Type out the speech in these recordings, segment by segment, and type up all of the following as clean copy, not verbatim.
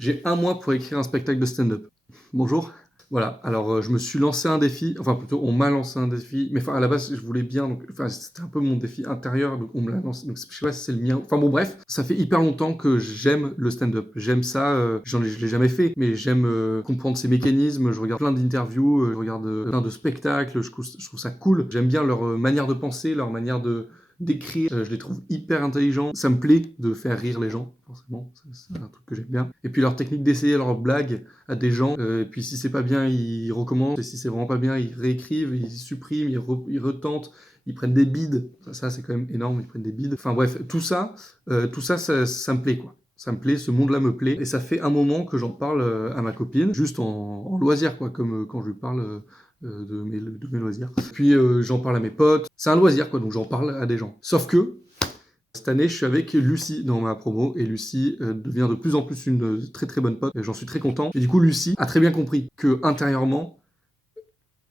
J'ai un mois pour écrire un spectacle de stand-up. Bonjour. Voilà, alors, je me suis lancé un défi, enfin plutôt on m'a lancé un défi, mais enfin à la base je voulais bien donc enfin c'était un peu mon défi intérieur donc on me l'a lancé donc je sais pas si c'est le mien. Enfin bon bref, ça fait hyper longtemps que j'aime le stand-up. J'aime ça, je l'ai jamais fait, mais j'aime, comprendre ses mécanismes. Je regarde plein d'interviews, je regarde, plein de spectacles, je trouve ça cool. J'aime bien leur, manière de penser, leur manière d'écrire, je les trouve hyper intelligents. Ça me plaît de faire rire les gens, forcément, c'est un truc que j'aime bien. Et puis leur technique d'essayer leurs blagues à des gens, et puis si c'est pas bien, ils recommencent, et si c'est vraiment pas bien, ils réécrivent, ils suppriment, ils retentent, ils prennent des bides. Ça c'est quand même énorme, ils prennent des bides. Enfin bref, ça me plaît, quoi. Ça me plaît, ce monde-là me plaît, et ça fait un moment que j'en parle à ma copine, juste en loisir, quoi, comme quand je lui parle de mes loisirs. Puis j'en parle à mes potes. C'est un loisir, quoi, donc j'en parle à des gens. Sauf que cette année, je suis avec Lucie dans ma promo et Lucie devient de plus en plus une très très bonne pote. Et j'en suis très content. Et du coup, Lucie a très bien compris que intérieurement,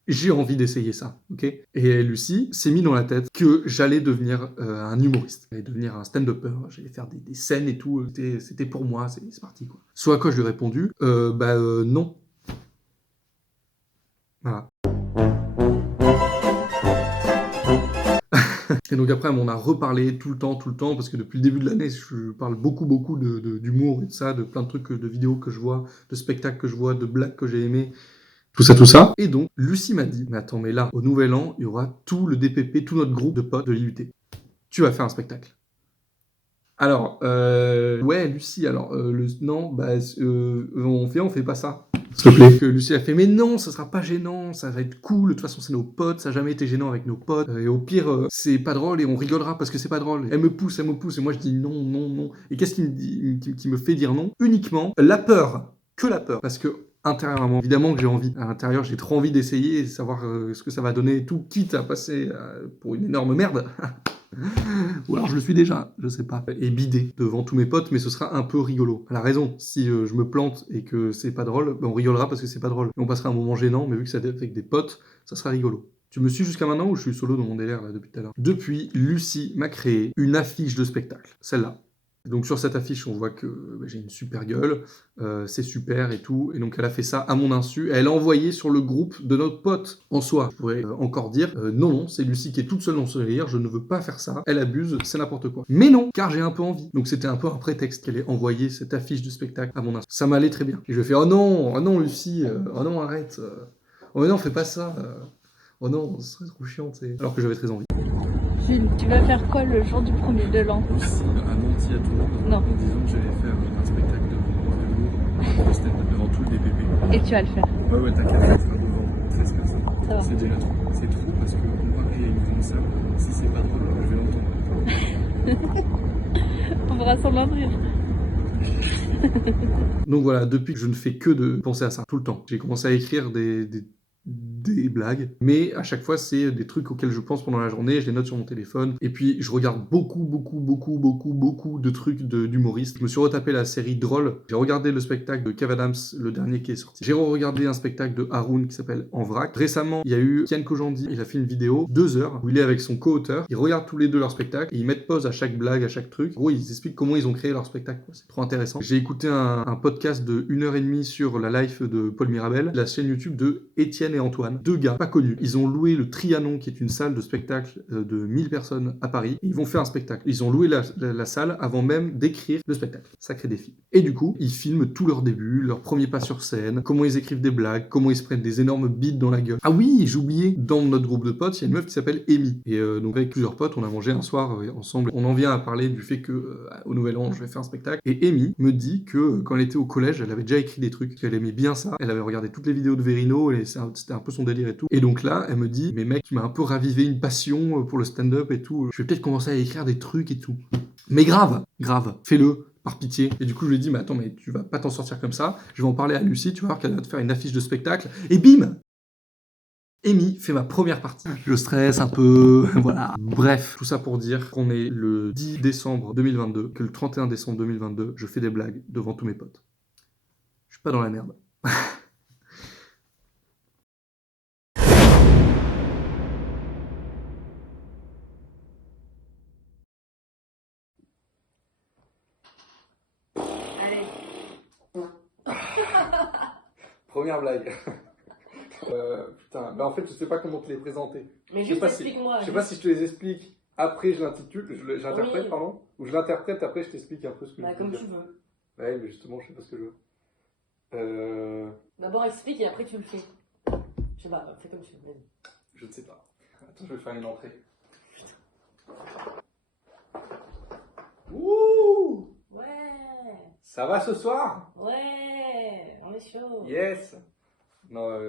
j'ai envie d'essayer ça, ok. Et Lucie s'est mis dans la tête que j'allais devenir un humoriste, j'allais devenir un stand-upper, j'allais faire des scènes et tout. C'était pour moi, c'est parti, quoi. Soit à quoi je lui ai répondu, non. Voilà. Et donc après, on m'en a reparlé tout le temps, parce que depuis le début de l'année, je parle beaucoup d'humour et de ça, de plein de trucs, de vidéos que je vois, de spectacles que je vois, de blagues que j'ai aimées, tout ça. Et donc, Lucie m'a dit, mais attends, mais là, au Nouvel An, il y aura tout le DPP, tout notre groupe de potes de l'IUT. Tu vas faire un spectacle. Alors, ouais, Lucie, alors, non, on fait pas ça. S'il te plaît. Que Lucie a fait, mais non, ça sera pas gênant, ça va être cool, de toute façon c'est nos potes, ça a jamais été gênant avec nos potes, et au pire, c'est pas drôle et on rigolera parce que c'est pas drôle. Elle me pousse, et moi je dis non, non, non. Et qu'est-ce qui me dit, qui me fait dire non? Uniquement la peur, que la peur, parce que intérieurement, évidemment que j'ai envie. À l'intérieur, j'ai trop envie d'essayer et de savoir ce que ça va donner et tout, quitte à passer pour une énorme merde. Ou alors je le suis déjà, je sais pas. Et bidé devant tous mes potes, mais ce sera un peu rigolo. Elle a raison, si je me plante et que c'est pas drôle, on rigolera parce que c'est pas drôle. Et on passera un moment gênant, mais vu que c'est avec des potes, ça sera rigolo. Tu me suis jusqu'à maintenant ou je suis solo dans mon délire là depuis tout à l'heure? Depuis, Lucie m'a créé une affiche de spectacle, celle-là. Donc sur cette affiche, on voit que j'ai une super gueule, c'est super et tout. Et donc elle a fait ça à mon insu. Elle a envoyé sur le groupe de notre pote. En soi, je pourrais encore dire non, non, c'est Lucie qui est toute seule dans ce délire, je ne veux pas faire ça. Elle abuse, c'est n'importe quoi. Mais non, car j'ai un peu envie. Donc c'était un peu un prétexte qu'elle ait envoyé cette affiche de spectacle à mon insu. Ça m'allait très bien. Et je fais oh non Lucie, oh non arrête, oh non fais pas ça, oh non, ce serait trop chiant, tu sais. Alors que j'avais très envie. Jules, tu vas faire quoi le jour du 1er de l'an? À menti à tout le monde Non. en disant que j'allais faire un spectacle de stand-up devant tout le DPP. Et tu vas le faire. Ouais, t'inquiète, ça sera devant 13 personnes. Ça va. C'est déjà trop. C'est trop parce que comparé à une grande salle, si c'est pas drôle, je vais l'entendre. On fera semblant de rire. Donc voilà, depuis que je ne fais que de penser à ça, tout le temps. J'ai commencé à écrire des blagues, mais à chaque fois, c'est des trucs auxquels je pense pendant la journée, je les note sur mon téléphone, et puis je regarde beaucoup de trucs d'humoristes. Je me suis retapé la série Drôle, j'ai regardé le spectacle de Kev Adams, le dernier qui est sorti. J'ai regardé un spectacle de Haroun qui s'appelle En Vrac. Récemment, il y a eu Kian Kojandi, il a fait une vidéo, 2 heures, où il est avec son co-auteur, ils regardent tous les deux leur spectacle, et ils mettent pause à chaque blague, à chaque truc. En gros, ils expliquent comment ils ont créé leur spectacle, quoi. C'est trop intéressant. J'ai écouté un podcast de 1h30 sur la life de Paul Mirabel, la chaîne YouTube de Étienne et Antoine, 2 gars pas connus. Ils ont loué le Trianon, qui est une salle de spectacle de 1000 personnes à Paris, et ils vont faire un spectacle. Ils ont loué la salle avant même d'écrire le spectacle. Sacré défi. Et du coup, ils filment tout leur début, leur premier pas sur scène, comment ils écrivent des blagues, comment ils se prennent des énormes bites dans la gueule. Ah oui, j'ai oublié, dans notre groupe de potes, il y a une meuf qui s'appelle Amy. Et donc avec plusieurs potes, on a mangé un soir ensemble. On en vient à parler du fait que au Nouvel An, je vais faire un spectacle. Et Amy me dit que quand elle était au collège, elle avait déjà écrit des trucs, qu'elle aimait bien ça. Elle avait regardé toutes les vidéos de Verino, et c'était un peu son délire et tout. Et donc là, elle me dit, mais mec, tu m'as un peu ravivé une passion pour le stand-up et tout. Je vais peut-être commencer à écrire des trucs et tout. Mais grave, fais-le. Par pitié. Et du coup, je lui ai dit, mais attends, mais tu vas pas t'en sortir comme ça. Je vais en parler à Lucie, tu vas voir qu'elle va te faire une affiche de spectacle. Et bim! Amy fait ma première partie. Je stresse un peu, voilà. Bref, tout ça pour dire qu'on est le 10 décembre 2022, que le 31 décembre 2022, je fais des blagues devant tous mes potes. Je suis pas dans la merde. Allez. première blague. Putain, mais en fait, je sais pas comment te les présenter. Mais Je sais juste pas si- explique-moi. Je sais pas si je te les explique. Après, je l'intitule, j'interprète, Oui. pardon. Ou je l'interprète, après, je t'explique un peu ce que Bah, je veux comme dire. tu veux. Ouais, mais justement, je sais pas ce que je veux. D'abord explique et après tu le fais. Je sais pas, fais comme tu veux. Vas-y. Je ne sais pas. Attends, je vais faire une entrée. Ouh! Ouais, Ça va ce soir? ouais, on est chaud. Yes! Non,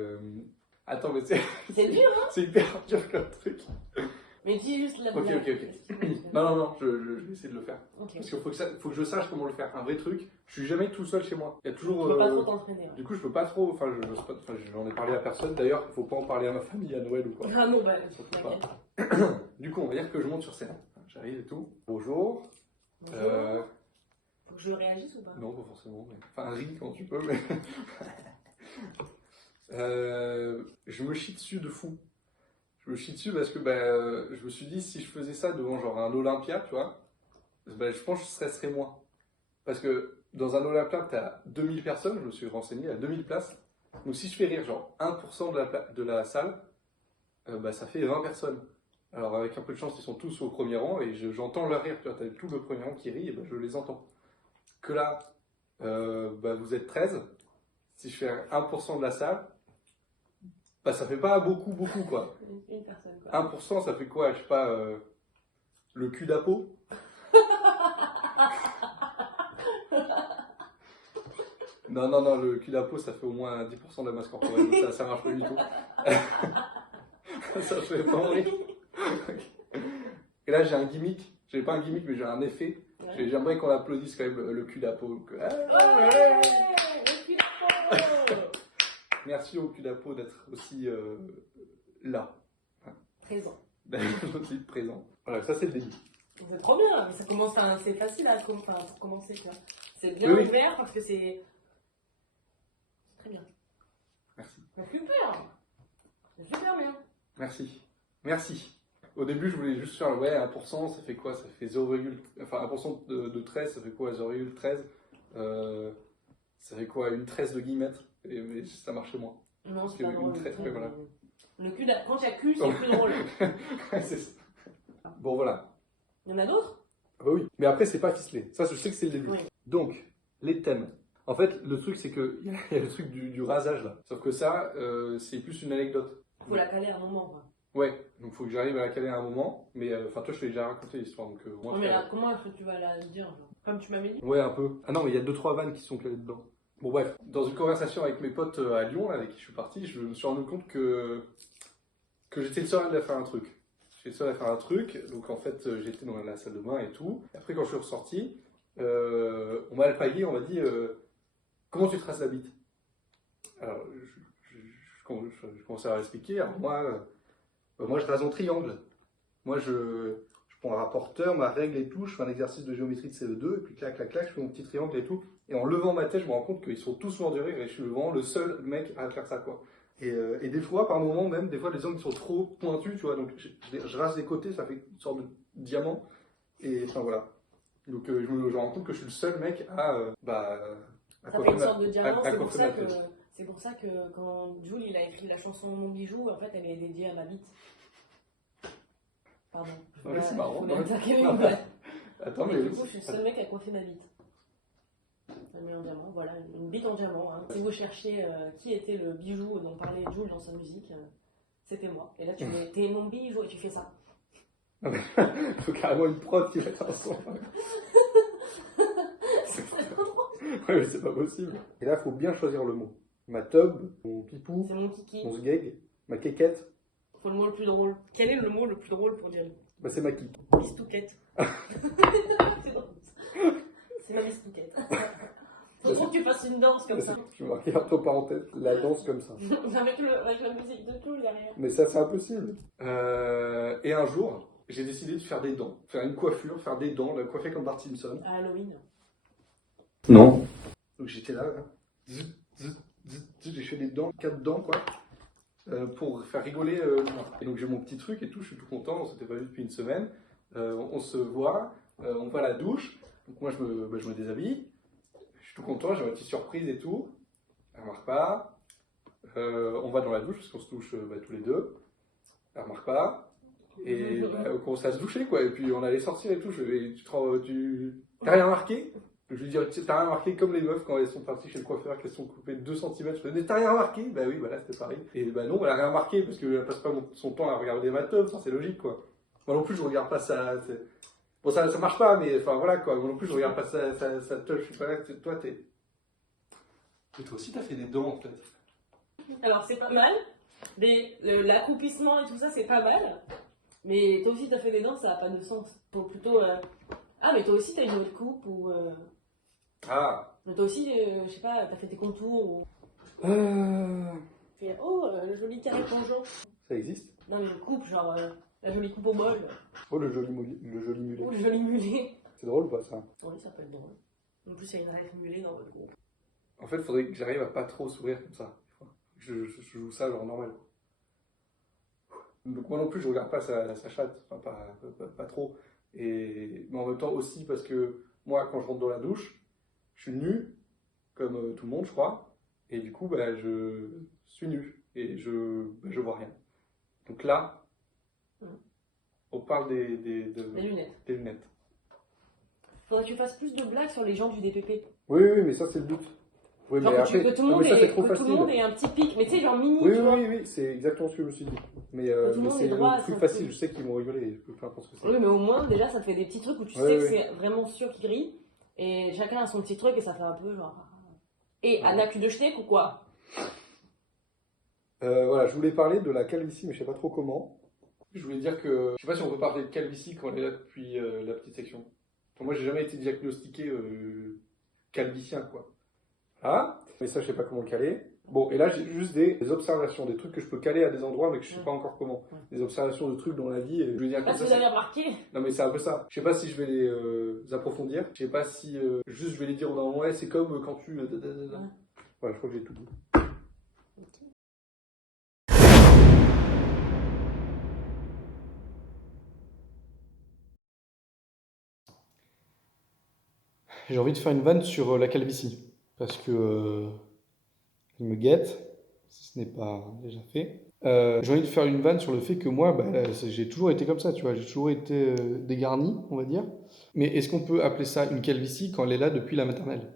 attends, mais c'est C'est dur, hein? c'est hyper dur comme truc. Mais dis juste la Ok, blague. ok. Non, je vais essayer de le faire. Ok. Parce qu'il faut que je sache comment le faire. Un vrai truc, je suis jamais tout seul chez moi. Il y a Tu toujours. peux pas trop t'entraîner. Ouais. Du coup, je peux pas trop. Enfin, j'en ai parlé à personne. D'ailleurs, il faut pas en parler à ma famille à Noël ou quoi. Ah non, bah, Surtout t'inquiète. pas. Du coup, on va dire que je monte sur scène. J'arrive et tout. Bonjour. Bonjour. Faut que je réagisse ou pas? Non, pas forcément. Mais... Enfin, ris quand tu peux, mais. Je me chie dessus de fou. Je me chie dessus parce que je me suis dit, si je faisais ça devant genre un Olympia, tu vois, je pense que je stresserais moins. Parce que dans un Olympia, tu as 2000 personnes, je me suis renseigné, à 2000 places. Donc si je fais rire genre 1% de la salle, ça fait 20 personnes. Alors avec un peu de chance, ils sont tous au premier rang et j'entends leur rire. Tu vois, tu as tout le premier rang qui rit et je les entends. Que là, vous êtes 13. Si je fais 1% de la salle, ça fait pas beaucoup quoi. Une personne quoi. 1%, ça fait quoi? Je sais pas, le cul d'Apo? Non, le cul d'Apo, ça fait au moins 10% de la masse corporelle, donc ça marche pas du tout. Ça je fais pas rire. Et là, j'ai un gimmick. J'ai pas un gimmick, mais j'ai un effet. Ouais. J'aimerais qu'on applaudisse quand même le cul d'Apo. Ouais, le cul d'Apo. Merci au cul d'Apo d'être aussi là. Présent. Aussi présent. Voilà, ça c'est le début. C'est trop bien, mais ça commence, c'est facile pour commencer, tu vois. C'est bien Oui, oui. ouvert parce que c'est très bien. Merci. C'est super. C'est super bien. Merci. Au début, je voulais juste faire 1%, ça fait quoi? Ça fait 1% de 13, ça fait quoi? 0,13 ça fait quoi? Une 13 de guillemets. Mais ça marchait moins. Non, Parce c'est pas que drôle. une traite, ouais, voilà. Le cul quand il y a cul, c'est plus drôle. C'est ça. Bon, voilà. Il y en a d'autres? Ah bah oui. Mais après, c'est pas ficelé. Ça, je sais que c'est le début. Oui. Donc, les thèmes. En fait, le truc, c'est qu'il y a le truc du rasage là. Sauf que ça, c'est plus une anecdote. Faut la caler à un moment, quoi. Ouais, donc faut que j'arrive à la caler à un moment. Mais toi, je t'ai déjà raconté l'histoire. Donc, moi, Ouais, mais là, comment est-ce que tu vas la dire, genre? Comme tu m'avais dit? Ouais, un peu. Ah non, mais il y a 2-3 vannes qui sont calées dedans. Bon, bref, dans une conversation avec mes potes à Lyon, là, avec qui je suis parti, je me suis rendu compte que j'étais le seul à faire un truc. J'étais le seul à faire un truc, donc en fait, j'étais dans la salle de bain et tout. Et après, quand je suis ressorti, on m'a alpagué, on m'a dit comment tu traces la bite? Alors, je commençais à leur expliquer. Alors, moi, je rase en triangle. Moi, je prends un rapporteur, ma règle et tout, je fais un exercice de géométrie de CE2, et puis clac, clac, clac, je fais mon petit triangle et tout. Et en levant ma tête, je me rends compte qu'ils sont tous morts de rire et je suis vraiment le seul mec à faire ça, quoi. Et des fois, par moment même, des fois, les angles sont trop pointus, tu vois, donc je rase les côtés, ça fait une sorte de diamant. Et enfin, voilà. Donc, je me rends compte que je suis le seul mec à Ça fait une sorte de diamant, à c'est pour coiffer ça ma que... tête. C'est pour ça que quand Jules il a écrit la chanson Mon bijou, en fait elle est dédiée à ma bite. Pardon. Ouais, c'est marrant. Je voulais attaquer Non, une balle. Attends, Et mais. du coup, je suis le seul mec à coiffer ma bite. Elle met en diamant, voilà, une bite en diamant. Hein. Si vous cherchez qui était le bijou dont parlait Jules dans sa musique, c'était moi. Et là, tu mets t'es mon bijou et tu fais ça. Il faut carrément une prod qui va faire un son. Ouais, mais c'est pas possible. Et là, il faut bien choisir le mot. Ma tub, mon pipou, C'est mon kiki. mon sgeg, ma kékette. Faut le mot le plus drôle. Quel est le mot le plus drôle pour dire C'est ma kiki. bistouquette? C'est drôle. C'est ma bistouquette. Faut trop que tu fasses une danse comme ça. Je vais marquer entre parenthèses la danse comme ça. avec la musique de tout derrière. Mais ça, c'est impossible. Et un jour, j'ai décidé de faire des dents. Faire une coiffure, faire des dents, la coiffer comme Bart Simpson. À Halloween. Non. Donc j'étais là. J'ai fait des dents, 4 dents, quoi. Pour faire rigoler. Et donc j'ai mon petit truc et tout, je suis tout content, on s'était pas vu depuis une semaine. On se voit, on va à la douche. Donc moi je me déshabille. Je suis tout content, j'ai ma petite surprise et tout. Elle remarque pas. On va dans la douche, parce qu'on se douche tous les deux. Elle remarque pas. Et on commence à se doucher, quoi. Et puis on allait sortir et tout. T'as rien remarqué? Je lui dis, t'as rien remarqué comme les meufs quand elles sont parties chez le coiffeur, qu'elles sont coupées de 2 cm. Je dis, t'as rien remarqué? Bah oui, voilà, c'était pareil. Et bah non, elle a rien remarqué parce qu'elle passe pas son temps à regarder ma teuf, c'est logique, quoi. Moi non plus, je regarde pas ça. Bon, ça marche pas, mais enfin voilà, quoi. Moi non plus, je regarde pas ça teuf. Je suis pas là. Toi, t'es. Et toi aussi, t'as fait des dents, en fait. Alors, c'est pas mal. L'accroupissement et tout ça, c'est pas mal. Mais toi aussi, t'as fait des dents, ça a pas de sens. Faut plutôt. Ah, mais toi aussi, t'as une autre coupe ou. Ah. Mais toi aussi, je sais pas, t'as fait tes contours ou. Le joli carré plongeant. Ça existe? Non, mais une coupe, genre la jolie coupe au bol. Oh, le joli mulet. Ou le joli mulet. C'est drôle ou pas, ça? Oui, ça peut être drôle. En plus, il y a une rêve mulet dans votre groupe. En fait, il faudrait que j'arrive à pas trop sourire comme ça. Je joue ça genre normal. Donc moi non plus, je regarde pas sa chatte, enfin pas trop. Mais en même temps aussi parce que moi, quand je rentre dans la douche, je suis nu, comme tout le monde, je crois. Et du coup, je suis nu et je vois rien. Donc là, on parle des lunettes. Des lunettes. Faudrait que tu fasses plus de blagues sur les gens du DPP. Oui, mais ça c'est le but. Oui, genre mais que, après, tout le monde ait un petit pic, mais tu sais, genre mini, tu vois. Oui, c'est exactement ce que je me suis dit. Mais c'est le truc facile, je sais qu'ils vont rigoler, peu importe ce que c'est. Oui, mais au moins, déjà, ça te fait des petits trucs où tu sais que c'est vraiment sûr qu'ils grillent, et chacun a son petit truc, et ça fait un peu genre... Et Anna, cul de schneck ou quoi? Voilà, je voulais parler de la calvitie, mais je sais pas trop comment. Je voulais dire que, je sais pas si on peut parler de calvitie quand on est là depuis la petite section. Enfin, moi, j'ai jamais été diagnostiqué calvitien, quoi. Ah, mais ça, je sais pas comment le caler. Bon, et là, j'ai juste des observations, des trucs que je peux caler à des endroits, mais que je sais pas encore comment. Des observations de trucs dans la vie. Et je veux dire, parce que vous avez remarqué. Non, mais c'est un peu ça. Je sais pas si je vais les approfondir. Je sais pas si juste je vais les dire au moment. Ouais, c'est comme quand tu. Voilà, je crois que j'ai tout dit. J'ai envie de faire une vanne sur la calvitie. Parce que elle me guette, si ce n'est pas déjà fait. J'ai envie de faire une vanne sur le fait que moi, j'ai toujours été comme ça, tu vois. J'ai toujours été dégarni, on va dire. Mais est-ce qu'on peut appeler ça une calvitie quand elle est là depuis la maternelle?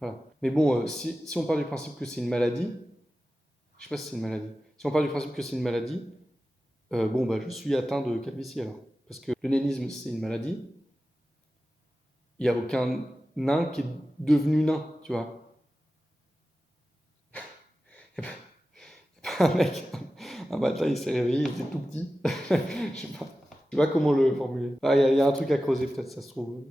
Voilà. Mais bon, si on part du principe que c'est une maladie, je sais pas si c'est une maladie. Si on part du principe que c'est une maladie, je suis atteint de calvitie alors. Parce que le nénisme, c'est une maladie. Il n'y a aucun nain qui est devenu nain, tu vois. Il n'y a pas un mec, un matin, il s'est réveillé, il était tout petit. Je sais pas comment le formuler. Il y a un truc à creuser, peut-être, ça se trouve.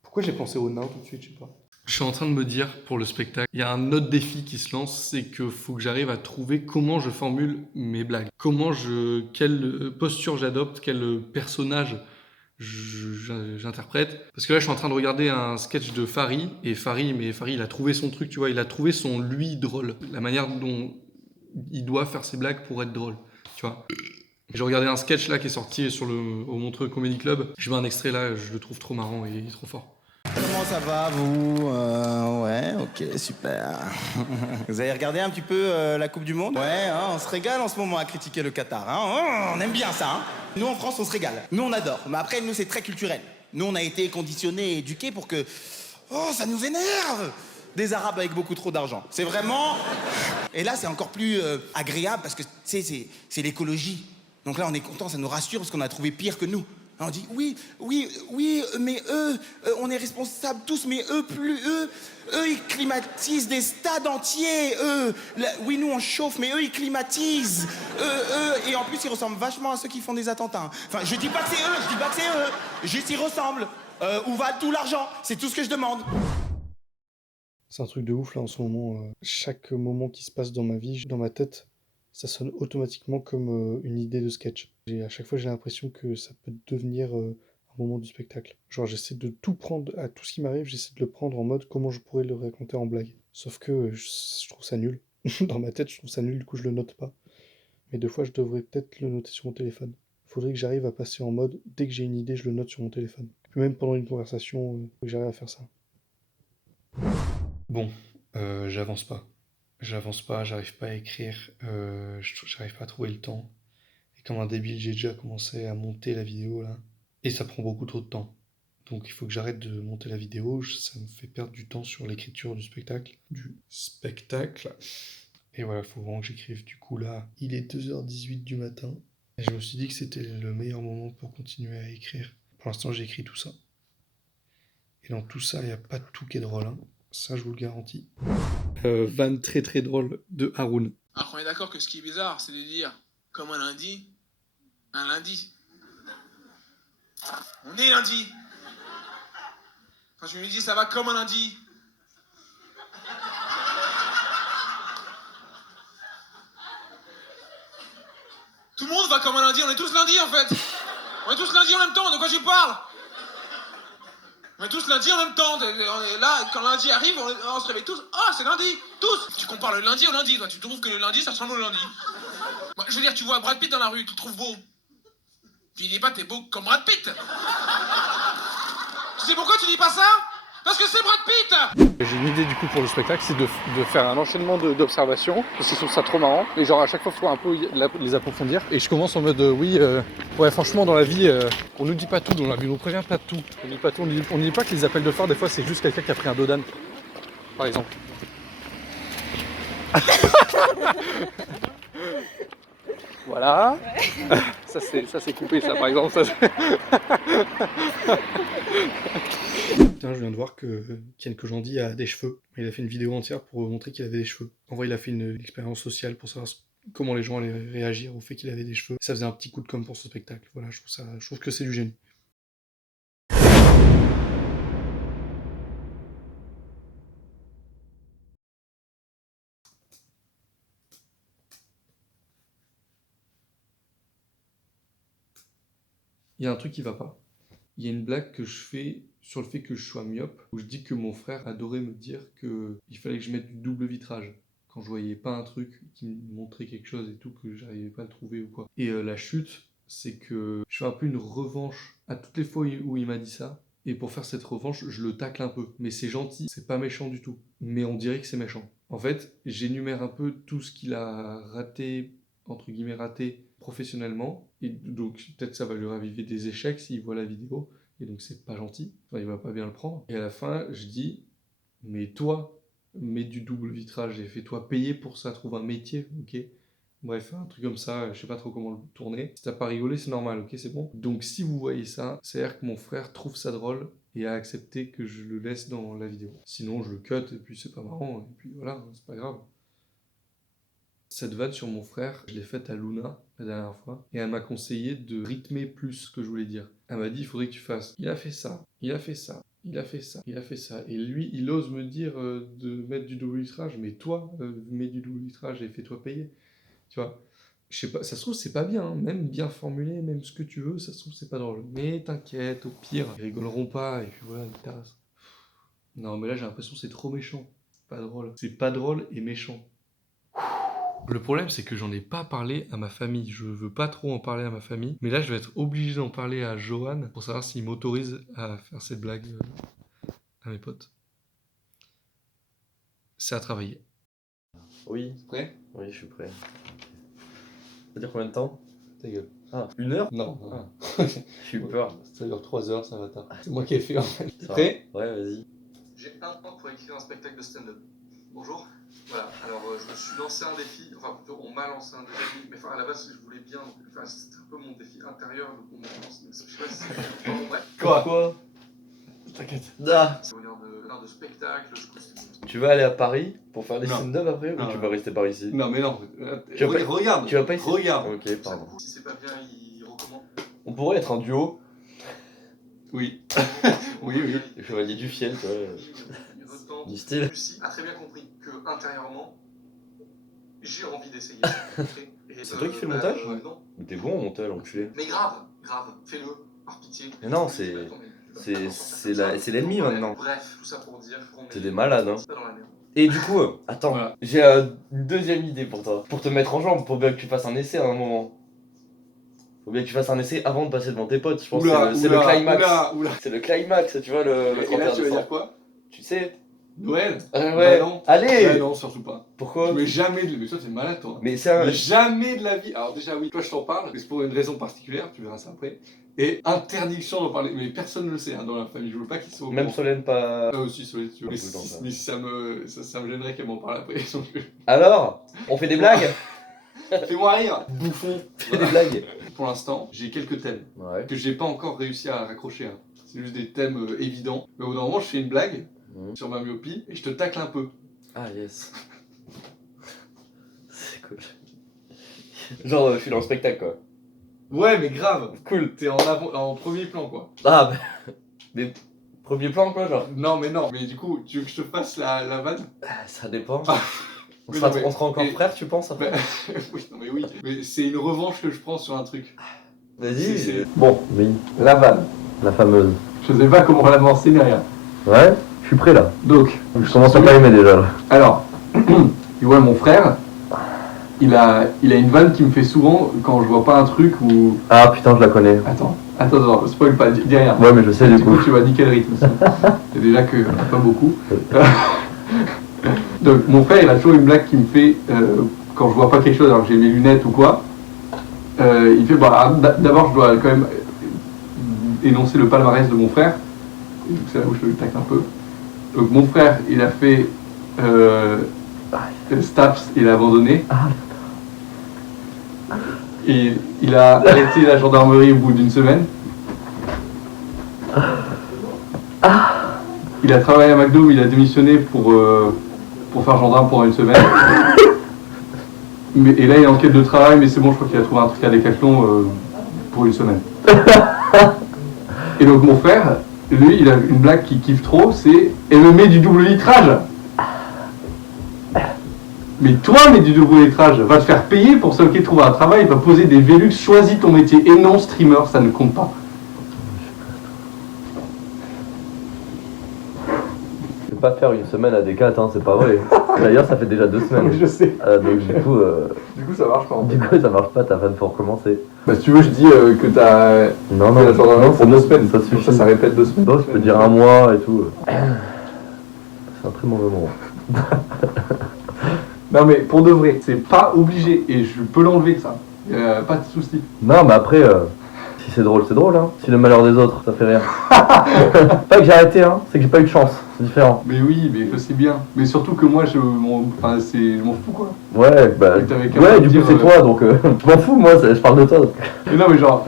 Pourquoi j'ai pensé au nain tout de suite, je sais pas. Je suis en train de me dire, pour le spectacle, il y a un autre défi qui se lance, c'est qu'il faut que j'arrive à trouver comment je formule mes blagues. Quelle posture j'adopte, quel personnage j'interprète. Parce que là, je suis en train de regarder un sketch de Fary, et Fary, il a trouvé son truc, tu vois, il a trouvé son lui drôle. La manière dont il doit faire ses blagues pour être drôle, tu vois. J'ai regardé un sketch là qui est sorti au Montreux Comedy Club. Je mets un extrait là, je le trouve trop marrant et il est trop fort. Comment ça va, vous? Ouais, ok, super. Vous avez regardé un petit peu la Coupe du Monde? Ouais, hein, on se régale en ce moment à critiquer le Qatar. Hein, on aime bien ça. Hein. Nous, en France, on se régale. Nous, on adore. Mais après, nous, c'est très culturel. Nous, on a été conditionnés et éduqués pour que... Oh, ça nous énerve! Des Arabes avec beaucoup trop d'argent. C'est vraiment... Et là, c'est encore plus agréable parce que, tu sais, c'est l'écologie. Donc là, on est content, ça nous rassure parce qu'on a trouvé pire que nous. On dit oui, mais eux, on est responsables tous, mais eux, ils climatisent des stades entiers, oui, nous on chauffe, mais eux, ils climatisent, et en plus, ils ressemblent vachement à ceux qui font des attentats. Enfin, je dis pas que c'est eux, juste ils ressemblent. Où va tout l'argent? C'est tout ce que je demande. C'est un truc de ouf là en ce moment. Chaque moment qui se passe dans ma vie, dans ma tête, ça sonne automatiquement comme une idée de sketch. À chaque fois, j'ai l'impression que ça peut devenir un moment du spectacle. Genre, j'essaie de tout prendre, à tout ce qui m'arrive, j'essaie de le prendre en mode comment je pourrais le raconter en blague. Sauf que je trouve ça nul. Dans ma tête, je trouve ça nul, du coup, je le note pas. Mais deux fois, je devrais peut-être le noter sur mon téléphone. Il faudrait que j'arrive à passer en mode, dès que j'ai une idée, je le note sur mon téléphone. Puis même pendant une conversation, que j'arrive à faire ça. Bon, j'avance pas. J'avance pas, j'arrive pas à écrire, j'arrive pas à trouver le temps. Et comme un débile, j'ai déjà commencé à monter la vidéo là. Et ça prend beaucoup trop de temps. Donc il faut que j'arrête de monter la vidéo, ça me fait perdre du temps sur l'écriture du spectacle. Et voilà, il faut vraiment que j'écrive. Du coup là, il est 2h18 du matin. Et je me suis dit que c'était le meilleur moment pour continuer à écrire. Pour l'instant, j'ai écrit tout ça. Et dans tout ça, il n'y a pas tout qui est drôle, hein. Ça, je vous le garantis. Van très très drôle de Haroun. Alors on est d'accord que ce qui est bizarre, c'est de dire, comme un lundi. On est lundi. Quand je me dis ça va comme un lundi. Tout le monde va comme un lundi, on est tous lundi en fait. On est tous lundi en même temps, de quoi tu parles? On est tous lundi en même temps. On est là, quand lundi arrive, on se réveille tous. Ah, c'est lundi, tous. Tu compares le lundi au lundi, toi. Tu trouves que le lundi, ça ressemble au lundi. Moi, je veux dire, tu vois Brad Pitt dans la rue, tu le trouves beau. Tu dis pas t'es beau comme Brad Pitt. Tu sais pourquoi tu dis pas ça? Parce que c'est Brad Pitt. J'ai une idée du coup pour le spectacle, c'est de faire un enchaînement d'observations, parce que je trouve ça trop marrant. Et genre à chaque fois, il faut un peu les approfondir. Et je commence en mode ouais franchement dans la vie, on nous dit pas tout dans la vie, on nous prévient pas de tout. On dit pas tout, on dit pas que les appels de phare des fois c'est juste quelqu'un qui a pris un dodan, par exemple. Voilà. Ouais. Ça c'est coupé ça par exemple. Putain, je viens de voir que Ken Kojandi a des cheveux. Il a fait une vidéo entière pour montrer qu'il avait des cheveux. En vrai, il a fait une expérience sociale pour savoir comment les gens allaient réagir au fait qu'il avait des cheveux. Ça faisait un petit coup de com' pour ce spectacle. Voilà, je trouve que c'est du génie. Il y a un truc qui va pas. Il y a une blague que je fais sur le fait que je sois myope, où je dis que mon frère adorait me dire qu'il fallait que je mette du double vitrage quand je voyais pas un truc qui me montrait quelque chose et tout, que j'arrivais pas à le trouver ou quoi. Et la chute, c'est que je fais un peu une revanche à toutes les fois où il m'a dit ça. Et pour faire cette revanche, je le tacle un peu. Mais c'est gentil, c'est pas méchant du tout. Mais on dirait que c'est méchant. En fait, j'énumère un peu tout ce qu'il a raté, entre guillemets raté, professionnellement. Et donc peut-être ça va lui raviver des échecs s'il voit la vidéo. Et donc c'est pas gentil. Enfin, il va pas bien le prendre. Et à la fin, je dis, mais toi, mets du double vitrage et fais-toi payer pour ça, trouve un métier, ok? Bref, un truc comme ça, je sais pas trop comment le tourner. Si t'as pas rigolé, c'est normal, ok, c'est bon? Donc si vous voyez ça, c'est-à-dire que mon frère trouve ça drôle et a accepté que je le laisse dans la vidéo. Sinon, je le cut et puis c'est pas marrant, et puis voilà, c'est pas grave. Cette vanne sur mon frère, je l'ai faite à Luna la dernière fois, et elle m'a conseillé de rythmer plus ce que je voulais dire. Elle m'a dit, il faudrait que tu fasses, il a fait ça, il a fait ça, il a fait ça, il a fait ça. Et lui, il ose me dire de mettre du double litrage, mais toi, mets du double litrage et fais-toi payer. Tu vois, je sais pas, ça se trouve, c'est pas bien, hein. Même bien formulé, même ce que tu veux, ça se trouve, c'est pas drôle. Mais t'inquiète, au pire, ils rigoleront pas, et puis voilà, ils tassent. Non, mais là, j'ai l'impression que c'est trop méchant. Pas drôle. C'est pas drôle et méchant. Le problème, c'est que j'en ai pas parlé à ma famille. Je veux pas trop en parler à ma famille. Mais là, je vais être obligé d'en parler à Johan pour savoir s'il m'autorise à faire cette blague à mes potes. C'est à travailler. Oui. Prêt? Oui, je suis prêt. Ça dure combien de temps? Ta gueule. Ah, 1 heure? Non. J'ai eu peur. Ça dure 3 heures, ça va tard. C'est moi qui ai fait en fait. Ça va. Prêt? Ouais, vas-y. J'ai un an pour écrire un spectacle de stand-up. Bonjour. Voilà, alors je me suis lancé un défi, enfin plutôt on m'a lancé un défi, mais enfin à la base je voulais bien, enfin c'était un peu mon défi intérieur, donc on m'a lancé, je sais pas si c'est bon, bref. Quoi? T'inquiète. Ah. C'est l'heure de spectacle, Tu vas aller à Paris pour faire des Non. stand-up après ou Non, tu non. vas rester par ici? Non mais non, Tu vas pas- regarde, Tu vas pas ici? regarde. Ok, pardon. Si c'est pas bien, il recommande. On pourrait être un duo. Oui. Oui. Le chevalier du fiel, tu vois. Du style. Lucie a très bien compris que intérieurement, j'ai envie d'essayer. C'est toi qui fais le montage? Non. Mais t'es bon au montage, enculé. Mais grave, fais-le, par pitié. Mais non, c'est l'ennemi maintenant. Bref, tout ça pour dire qu'on T'es des malades, hein. pas dans la merde. Et du coup, attends, Voilà. j'ai une deuxième idée pour toi. Pour te mettre en jambe, pour bien que tu fasses un essai à un moment. Faut bien que tu fasses un essai avant de passer devant tes potes. Je pense que c'est le climax. Oula. C'est le climax, tu vois, le Et là, 31 tu vas dire décembre. quoi? Tu sais, Noël Ouais. Bah non. Allez. Ouais, non, surtout pas. Pourquoi? Mais jamais de... Mais toi, t'es malade, toi. Mais c'est un... Mais jamais de la vie. Alors déjà, oui, toi, je t'en parle, mais c'est pour une raison particulière, tu verras ça après. Et interdiction d'en parler. Mais personne ne le sait hein, dans la famille. Je veux pas qu'ils soient au Même courant. Solène pas... Ah aussi, Solène, tu vois. Mais, tout le temps, ça. mais ça me gênerait qu'elle m'en parle après. Donc, Alors, on fait des blagues? fais-moi rire, bouffon. Fais des blagues. Pour l'instant, j'ai quelques thèmes Ouais. que j'ai pas encore réussi à raccrocher. Hein. C'est juste des thèmes évidents. Mais au bout d'un moment, je fais une blague sur ma myopie et je te tacle un peu. Ah yes. C'est cool. Genre, je suis dans le spectacle, quoi. Ouais, mais grave. Cool. T'es en premier plan, quoi. Ah, mais premier plan, quoi, genre. Non, mais non. Mais du coup, tu veux que je te fasse la vanne? Ça dépend. On Oui, sera, non, mais- on sera encore et- frères, tu penses, après? Bah, oui, non, mais oui. Mais c'est une revanche que je prends sur un truc. Vas-y. c'est- Bon, oui. La vanne. La fameuse. Je sais pas comment l'avancer ni rien. Ouais, je suis prêt, là. Donc, Je commence à pas aimer, déjà, là. alors, tu vois, mon frère, il a une vanne qui me fait souvent quand je vois pas un truc ou... Ah, putain, je la connais. Attends, spoil pas, dis rien. Ouais, mais je sais, du coup. Tu vas niquer le rythme aussi. C'est déjà que pas beaucoup. Donc, mon frère, il a toujours une blague qui me fait, quand je vois pas quelque chose, alors que j'ai mes lunettes ou quoi, il fait, bah, d'abord, je dois quand même énoncer le palmarès de mon frère. Et donc, c'est là où je le tacle un peu. Donc, mon frère, il a fait STAPS, il a abandonné. Et il a arrêté la gendarmerie au bout d'une semaine. Il a travaillé à McDo, il a démissionné pour faire gendarme pendant une semaine. Et là, il est en quête de travail, mais c'est bon, je crois qu'il a trouvé un truc à Decathlon pour une semaine. Et donc mon frère, lui, il a une blague qui kiffe trop, c'est « Elle me met du double litrage !» Mais toi, mets du double litrage, va te faire payer pour celui qui trouve un travail, va poser des Velux, choisis ton métier. Et non, streamer, ça ne compte pas. Je vais pas faire une semaine à Decat, hein, c'est pas vrai. D'ailleurs, ça fait déjà 2 semaines. Je sais. Donc Du coup, ça marche pas. du coup, ça marche pas, ta vanne, faut recommencer. Bah, si tu veux, je dis que t'as... Non, fait la gendarmerie pour 2 semaines. ça suffit. Ça répète 2 semaines. Non, je peux dire un mois et tout. C'est un très mauvais moment. Non, mais pour de vrai, c'est pas obligé. Et je peux l'enlever, ça. Pas de soucis. Non, mais après, si c'est drôle, hein. Si le malheur des autres, ça fait rien. Pas que j'ai arrêté, hein, c'est que j'ai pas eu de chance, c'est différent. Mais oui, mais je sais bien. Mais surtout que moi, je m'en fous, quoi. Ouais, bah. Et t'avais qu'à Ouais, me du coup, dire, c'est toi, donc je m'en fous, moi, je parle de toi. Donc. Mais non, mais genre,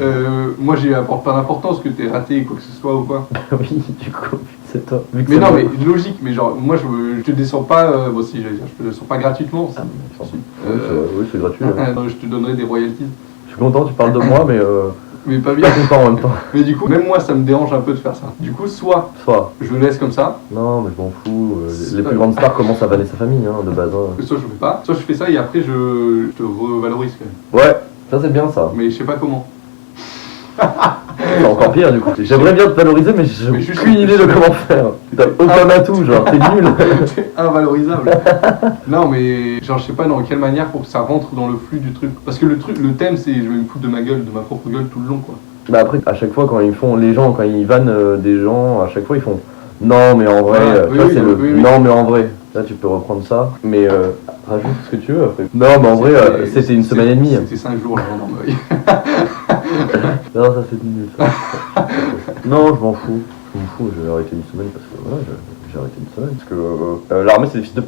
moi, j'y apporte pas d'importance que t'aies raté quoi que ce soit ou quoi. Oui, du coup, c'est toi. Vu que Mais c'est non, moi. mais logique, mais genre, moi, je te descends pas, bon, si, j'allais dire, je te descends pas gratuitement. Ah, Si. oui, c'est gratuit. hein. Non, je te donnerai des royalties. Je suis content, tu parles de moi, mais Mais pas bien. pas content en même temps. Mais du coup, même moi, ça me dérange un peu de faire ça. Du coup, soit Soit. je le laisse comme ça, Non, mais je m'en fous. Les plus grandes stars commencent à vanner sa famille, hein, de base. Hein. soit je le fais pas, soit je fais ça et après, je te revalorise quand même. Ouais, ça c'est bien ça. Mais je sais pas comment. C'est encore pire du coup. J'aimerais bien te valoriser, mais j'ai Mais juste- aucune idée de comment faire. T'as aucun atout, genre, t'es nul. C'est invalorisable. Non, mais genre, je sais pas dans quelle manière pour que ça rentre dans le flux du truc. Parce que le thème, c'est je vais me foutre de ma gueule, de ma propre gueule tout le long, quoi. Bah après, à chaque fois, quand ils font, les gens, quand ils vannent des gens, à chaque fois ils font non, mais en vrai, Ouais, tu vois, oui, c'est oui, le oui, oui. non, mais en vrai. Là, tu peux reprendre ça, mais rajoute ce que tu veux après. Non, mais en vrai, c'était une semaine et demie. C'était 5 jours, la gendarmerie. Non, ça c'est nul. Ça. Non, je m'en fous. Je m'en fous, j'ai arrêté une semaine parce que voilà, j'ai arrêté une semaine. Parce que l'armée c'est des fils de p.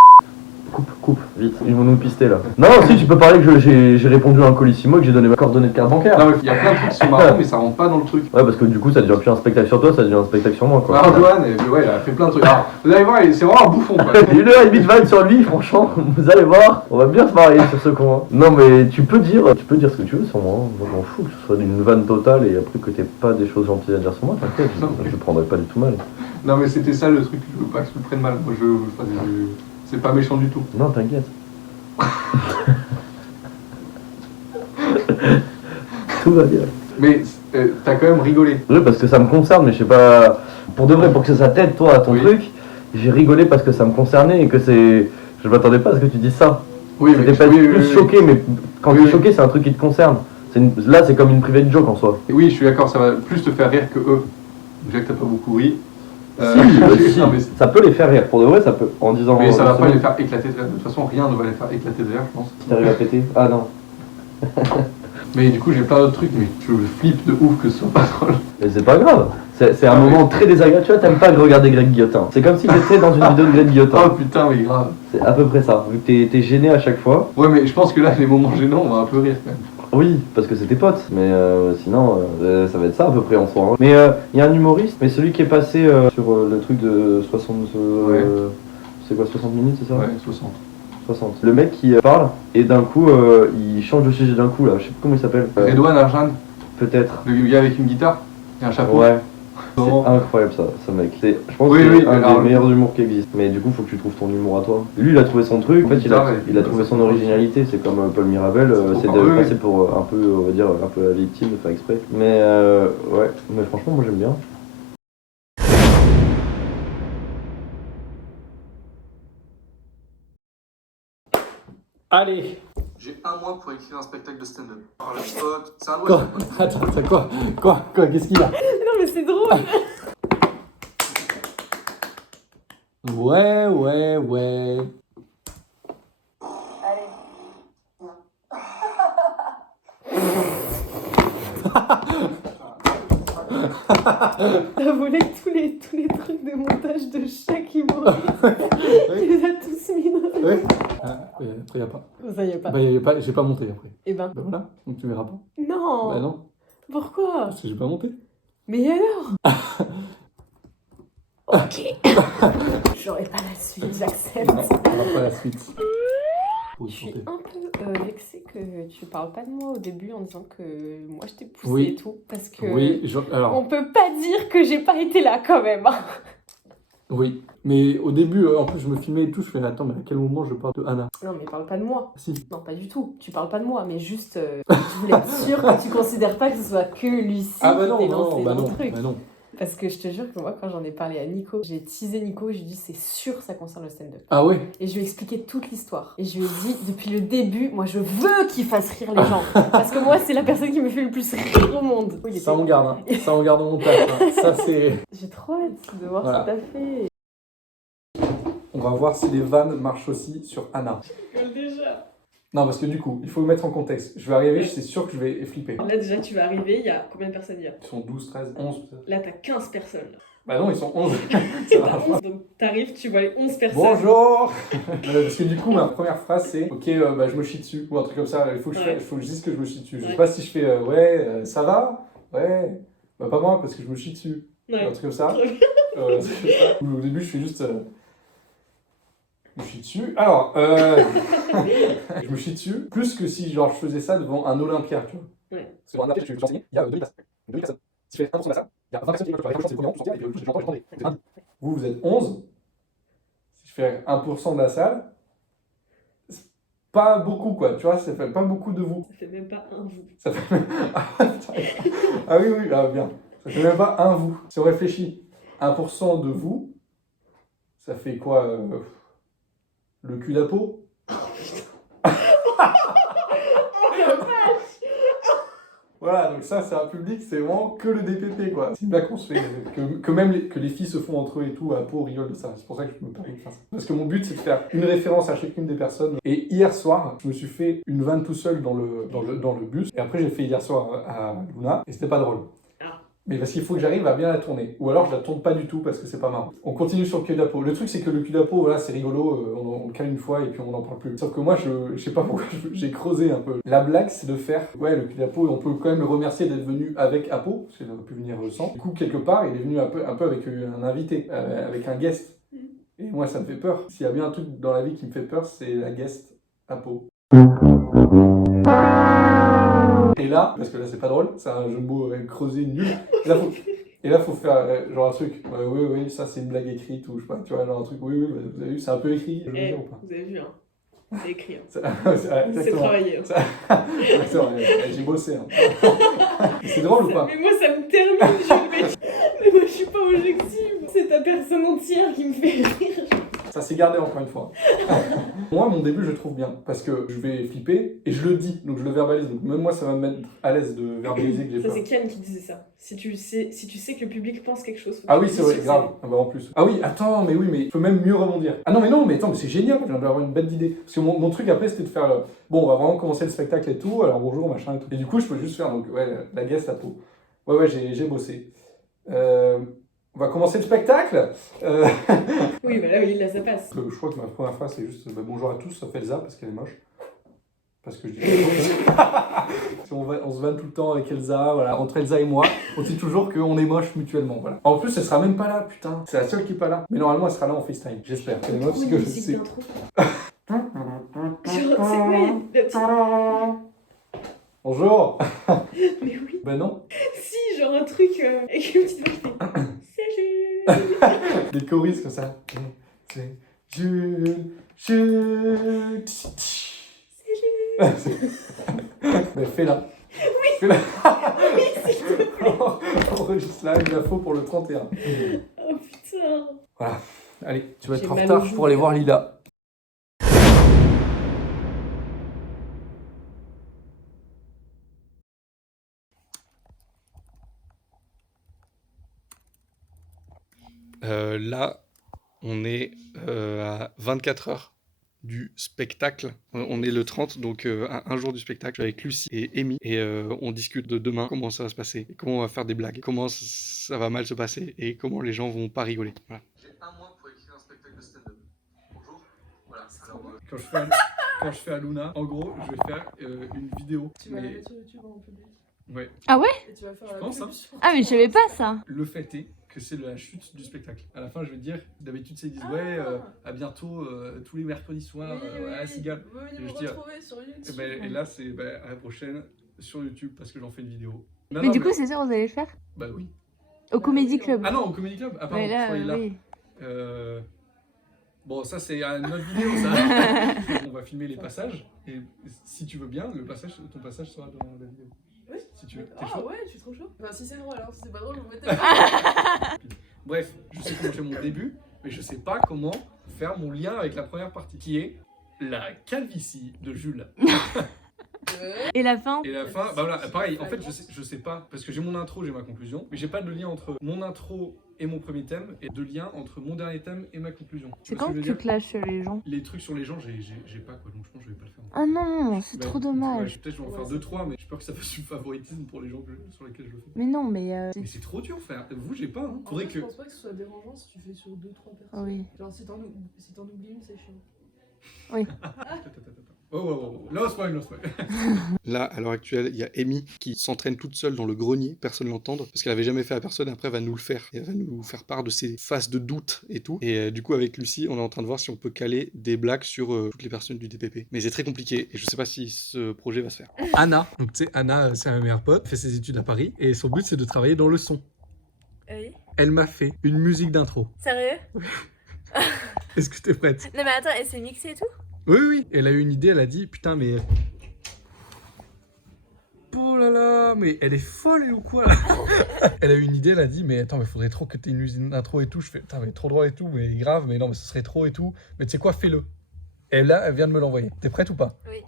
Coupe, vite, ils vont nous pister là. Non, si tu peux parler que j'ai répondu à un colissimo et que j'ai donné ma coordonnée de carte bancaire. Non, mais il y a plein de trucs qui sont marrants, mais ça rentre pas dans le truc. Ouais, parce que du coup ça devient plus un spectacle sur toi, ça devient un spectacle sur moi quoi. Alors, Johan, ouais, il a fait plein de trucs. Alors, vous allez voir, c'est vraiment un bouffon, quoi. Une heure et demie de vanne sur lui, franchement, vous allez voir, on va bien se marier sur ce con. Non mais tu peux dire ce que tu veux sur moi, hein. Moi je m'en fous que ce soit une vanne totale et après que t'aies pas des choses gentilles à dire sur moi, t'inquiète, je prendrai pas du tout mal. Non, mais c'était ça le truc, je veux pas que tu le prennes mal. Moi, c'est pas méchant du tout. Non, t'inquiète. Tout va bien. Mais t'as quand même rigolé. Oui, parce que ça me concerne, mais je sais pas. Pour de vrai, pour que ça t'aide toi à ton Oui. truc, j'ai rigolé parce que ça me concernait et que c'est. Je m'attendais pas à ce que tu dises ça. Oui, J'étais pas oui, plus oui, choqué, mais quand Oui, tu es oui. choqué, c'est un truc qui te concerne. Là, c'est comme une private joke en soi. Oui, je suis d'accord, ça va plus te faire rire que eux. Déjà que t'as pas beaucoup ri. Si, non, mais, ça peut les faire rire, pour de vrai, ça peut. En disant. mais ça va pas les faire éclater de rire. De toute façon, rien ne va les faire éclater de rire, je pense. Si t'arrives à péter. Ah non. Mais du coup, j'ai plein d'autres trucs, mais je flippe de ouf que ce soit pas drôle. Mais c'est pas grave. C'est un moment très désagréable. Tu vois, t'aimes pas regarder Greg Guillotin. C'est comme si j'étais dans une vidéo de Greg Guillotin. Oh putain, mais grave. C'est à peu près ça. Vu que t'es gêné à chaque fois. Ouais, mais je pense que là, les moments gênants, on va un peu rire quand même. Oui, parce que c'est tes potes. Mais sinon, ça va être ça à peu près en soi. Hein. Mais il y a un humoriste, mais celui qui est passé sur le truc de 60. Ouais. C'est quoi, 60 minutes, c'est ça? Ouais, 60. 60. Le mec qui parle et d'un coup il change de sujet d'un coup là, je sais plus comment il s'appelle. Redouane Arjan, Peut-être. le gars avec une guitare et un chapeau. Ouais. C'est Vraiment. incroyable ça, ce mec. Je pense Oui, que oui, c'est un alors, des meilleurs humours qui existent. Mais du coup, faut que tu trouves ton humour à toi. Lui, il a trouvé son truc. En fait, Guitare, il a trouvé son originalité. C'est comme Paul Mirabel, c'est de Oui, passer pour un peu, on va dire, un peu la victime, de faire exprès. Mais ouais, mais franchement, moi j'aime bien. Allez. J'ai un mois pour écrire un spectacle de stand-up. Alors le spot, c'est un Quoi? Attends, quoi? Qu'est-ce qu'il a? Non, mais c'est drôle. Ouais. T'as volé tous les trucs de montage de chaque humoriste. Tu les as tous mis dans... Ouais. Après, y'a pas. Ça y est pas. Bah, y a pas, j'ai pas monté après. Eh ben, Bah voilà, donc tu verras pas. non. Bah non, Pourquoi? parce que j'ai pas monté. Mais alors? Ok. J'aurais pas la suite, j'accepte. Non, on va pas la suite. Je suis un peu vexée que tu parles pas de moi au début en disant que moi je t'ai poussé Oui. et tout. Parce que Oui, alors, on peut pas dire que j'ai pas été là quand même. oui. Mais au début, en plus, je me filmais et tout, je fais attends, mais à quel moment je parle de Anna? Non mais parle pas de moi. Si. Non pas du tout. Tu parles pas de moi, mais juste je voulais être sûre que tu considères pas que ce soit que Lucie Ah bah qui t'ait non, lancé bah dans non, le truc. bah non. Parce que je te jure que moi quand j'en ai parlé à Nico, j'ai teasé Nico, j'ai dit c'est sûr ça concerne le stand-up. Ah ouais? Et je lui ai expliqué toute l'histoire. Et je lui ai dit, depuis le début, moi je veux qu'il fasse rire les gens. Parce que moi, c'est la personne qui me fait le plus rire au monde. Oui, il Ça était- on garde, hein. Ça on garde au montage. Hein. Ça c'est... J'ai trop hâte de voir Voilà. ce que t'as fait. On va voir si les vannes marchent aussi sur Anna. Je rigole déjà. Non, parce que du coup, il faut mettre en contexte. Je vais arriver, c'est sûr que je vais flipper. Là déjà, tu vas arriver, il y a combien de personnes il y a? Ils sont 12, 13, 11 peut-être. Là, t'as 15 personnes. Bah non, ils sont 11. Ça va. T'as 11, donc t'arrives, tu vois les 11 personnes. Bonjour. Parce que du coup, ma première phrase c'est ok, bah, je me chie dessus, ou un truc comme ça. Il faut que je dise que je me chie dessus. Je sais Ouais. pas si je fais ouais, ça va? Ouais. Bah pas moi, parce que je me chie dessus. Ouais. Un truc comme ça. Ou au début, je fais juste. Je me chie dessus. Alors, je me chie dessus. Plus que si genre, je faisais ça devant un Olympia, tu vois. Ouais. Parce que devant un Olympia, je vais t'enseigner, il y a 2000 personnes. 2000 personnes. Si je fais 1% de la salle, il y a 20 personnes qui veulent faire c'est le premier rang, tu t'en et puis j'entends. Vous, vous êtes 11. Si je fais 1% de la salle, c'est pas beaucoup, quoi. Tu vois, ça fait pas beaucoup de vous. Ça fait même pas un vous. Ça fait même... Ah oui, ah, bien. Ça fait même pas un vous. Si on réfléchit, 1% de vous, ça fait quoi le cul d'Apo? Voilà, donc ça, c'est un public, c'est vraiment que le DPP, quoi. C'est bien qu'on se fait, que même que les filles se font entre eux et tout, à peau, rigolent de ça. C'est pour ça que je me permets de faire ça. Parce que mon but, c'est de faire une référence à chacune des personnes. Et hier soir, je me suis fait une vanne tout seul dans le bus. Et après, j'ai fait hier soir à Luna, et c'était pas drôle. Mais parce qu'il faut que j'arrive à bien la tourner. Ou alors je la tourne pas du tout parce que c'est pas marrant. On continue sur le cul d'Apo. Le truc c'est que le cul d'Apo, voilà, c'est rigolo, on le cale une fois et puis on n'en parle plus. Sauf que moi, je sais pas pourquoi, j'ai creusé un peu. La blague c'est de faire, ouais, le cul d'Apo, on peut quand même le remercier d'être venu avec Apo, parce qu'il aurait pu venir sans. Du coup, quelque part, il est venu un peu avec un invité, avec un guest. Et moi, ça me fait peur. S'il y a bien un truc dans la vie qui me fait peur, c'est la guest Apo. Et là, parce que là c'est pas drôle, c'est un jeu de mots creusé nul. Et là, faut faire genre un truc, oui, ça c'est une blague écrite, ou je sais pas, tu vois, genre un truc, oui, bah, vous avez vu, c'est un peu écrit, je veux dire ou pas? Vous avez vu, hein. C'est écrit, hein. C'est travaillé. Hein. Exactement, j'ai bossé. Hein. C'est drôle ou pas? Mais moi, ça me termine, Jules. Mais moi, je suis pas objective. C'est ta personne entière qui me fait rire. Ça s'est gardé encore une fois. Moi, mon début, je le trouve bien. Parce que je vais flipper et je le dis. Donc je le verbalise. Donc même moi, ça va me mettre à l'aise de verbaliser que j'ai Ça, peur. c'est Ken qui disait ça. Si tu sais que le public pense quelque chose. Ah oui, c'est vrai, grave. Ah bah en plus. Ah oui, attends, mais oui, mais je peux même mieux rebondir. Ah non, mais attends, mais c'est génial, je viens d'avoir une belle idée. Parce que mon truc après, c'était de faire le... Bon, on va vraiment commencer le spectacle et tout, alors bonjour, machin et tout. Et du coup, je peux juste faire, donc, ouais, la guest, la peau. Ouais, j'ai bossé. On va commencer le spectacle. Oui, bah là, ça passe. Je crois que ma première phrase, c'est juste bonjour à tous, sauf Elsa, parce qu'elle est moche. Parce que je dis on se vanne tout le temps avec Elsa, voilà. Entre Elsa et moi, on dit toujours qu'on est moche mutuellement, voilà. En plus, elle sera même pas là, putain. C'est la seule qui est pas là. Mais normalement, elle sera là en FaceTime, j'espère. Elle est moche, parce que je sais. Genre, c'est quoi la petite... Bonjour. Mais oui. Ben non. Si, genre un truc avec une petite voix qui fait Salut. Des choristes comme ça. C'est Jules. Mais fais-la. Oui. Fais-la. Oui, s'il te plaît. Enregistre là une info pour le 31. Oh putain. Voilà. Allez, tu vas être J'ai en mal retard aux joues. pour aller voir Lila. Là, on est à 24 heures du spectacle. On est le 30, donc un jour du spectacle avec Lucie et Amy. Et on discute de demain, comment ça va se passer, et comment on va faire des blagues, comment ça va mal se passer, et comment les gens vont pas rigoler. Voilà. J'ai un mois pour écrire un spectacle de stand-up. Bonjour. Voilà. Alors, quand je fais à Luna, en gros, je vais faire une vidéo. Tu vas la mettre sur YouTube en public. Ouais. Ah ouais? Et tu vas faire Je la pense, pub hein. sur- Ah mais je savais pas ça. Le fait est que c'est la chute du spectacle. À la fin, je vais te dire, d'habitude, ils disent ouais, à bientôt, tous les mercredis soirs, à la Cigale. Venez Et me je dis, retrouver sur YouTube. Et là, c'est à la prochaine sur YouTube parce que j'en fais une vidéo. Non, Mais non, du coup, c'est sûr, vous allez le faire? Bah oui. Au Comedy Club. Ah non, au Comedy Club. Ah pardon, Mais je là, croyais là. oui. Bon, ça c'est une autre vidéo, ça. On va filmer les passages et si tu veux bien, ton passage sera dans la vidéo. Oui. Si tu veux. T'es Ah chaud? ouais, je suis trop chaud. Enfin, si c'est drôle, alors si c'est pas drôle, vous mettez pas. Bref, je sais comment faire mon début, mais je sais pas comment faire mon lien avec la première partie, qui est la calvitie de Jules. Et la fin? Et la fin, bah voilà, pareil, en fait, je sais pas, parce que j'ai mon intro, j'ai ma conclusion, mais j'ai pas de lien entre mon intro et mon premier thème, et de lien entre mon dernier thème et ma conclusion. C'est Tu vois ce quand que je que veux tu dire? clashes sur les gens? Les trucs sur les gens, j'ai pas quoi, donc je pense que je vais pas le faire. Ah non, c'est Bah, trop dommage. ouais, peut-être je vais en faire 2-3, mais j'ai peur que ça fasse du favoritisme pour les gens sur lesquels je le fais. Mais non, mais... Mais c'est trop dur, frère. Vous, j'ai pas, hein. En Faudrait vrai, que. Je pense pas que ce soit dérangeant si tu fais sur 2-3 personnes. Oui. Genre, si t'en oublies une, c'est chiant. Oui. Oh, no spoil, no spoil. Là, à l'heure actuelle, il y a Amy qui s'entraîne toute seule dans le grenier, personne ne l'entend, parce qu'elle avait jamais fait à personne, et après elle va nous le faire. Et elle va nous faire part de ses phases de doute et tout. Et du coup, avec Lucie, on est en train de voir si on peut caler des blagues sur toutes les personnes du DPP. Mais c'est très compliqué, et je sais pas si ce projet va se faire. Anna, donc tu sais, Anna, c'est ma meilleure pote, fait ses études à Paris, et son but c'est de travailler dans le son. Oui. Elle m'a fait une musique d'intro. Sérieux? Est-ce que t'es prête? Non mais attends, et c'est mixé et tout? Oui. Elle a eu une idée, elle a dit, putain, mais... Oh là là, mais elle est folle ou quoi là? Elle a eu une idée, elle a dit, mais attends, mais faudrait trop que t'aies une musique d'intro et tout. Je fais, putain, mais trop droit et tout, mais grave, mais non, mais ce serait trop et tout. Mais tu sais quoi, fais-le. Et là, elle vient de me l'envoyer. T'es prête ou pas? Oui.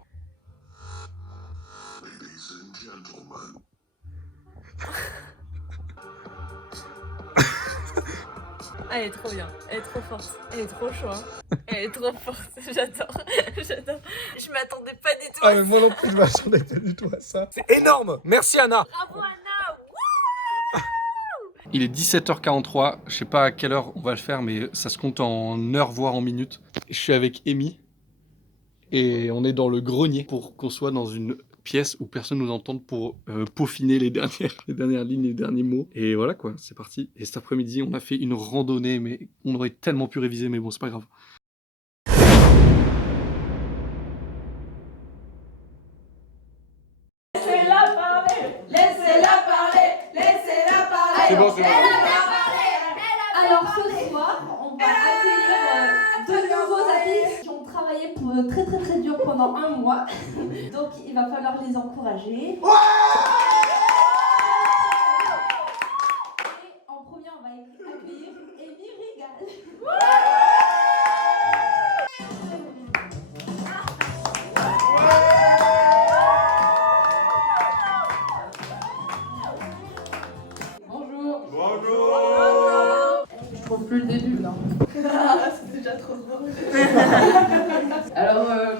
Elle est trop bien, elle est trop forte, elle est trop chou, hein. Elle est trop forte, j'adore. Je m'attendais pas du tout à Ah, mais moi non plus, je m'attendais pas du tout à ça. C'est énorme! Merci Anna! Bravo Anna! Il est 17h43, je sais pas à quelle heure on va le faire, mais ça se compte en heures, voire en minutes. Je suis avec Amy, et on est dans le grenier pour qu'on soit dans une pièce où personne nous entende pour peaufiner les dernières lignes, les derniers mots. Et voilà quoi, c'est parti. Et cet après-midi, on a fait une randonnée, mais on aurait tellement pu réviser, mais bon, c'est pas grave. Laissez-la parler, laissez-la parler, laissez-la parler. C'est bon, c'est bon. Alors ce soir, on va accueillir deux nouveaux artistes qui ont travaillé très dur pendant un mois. Donc il va falloir les encourager. Et en premier, on va accueillir Amy Régal.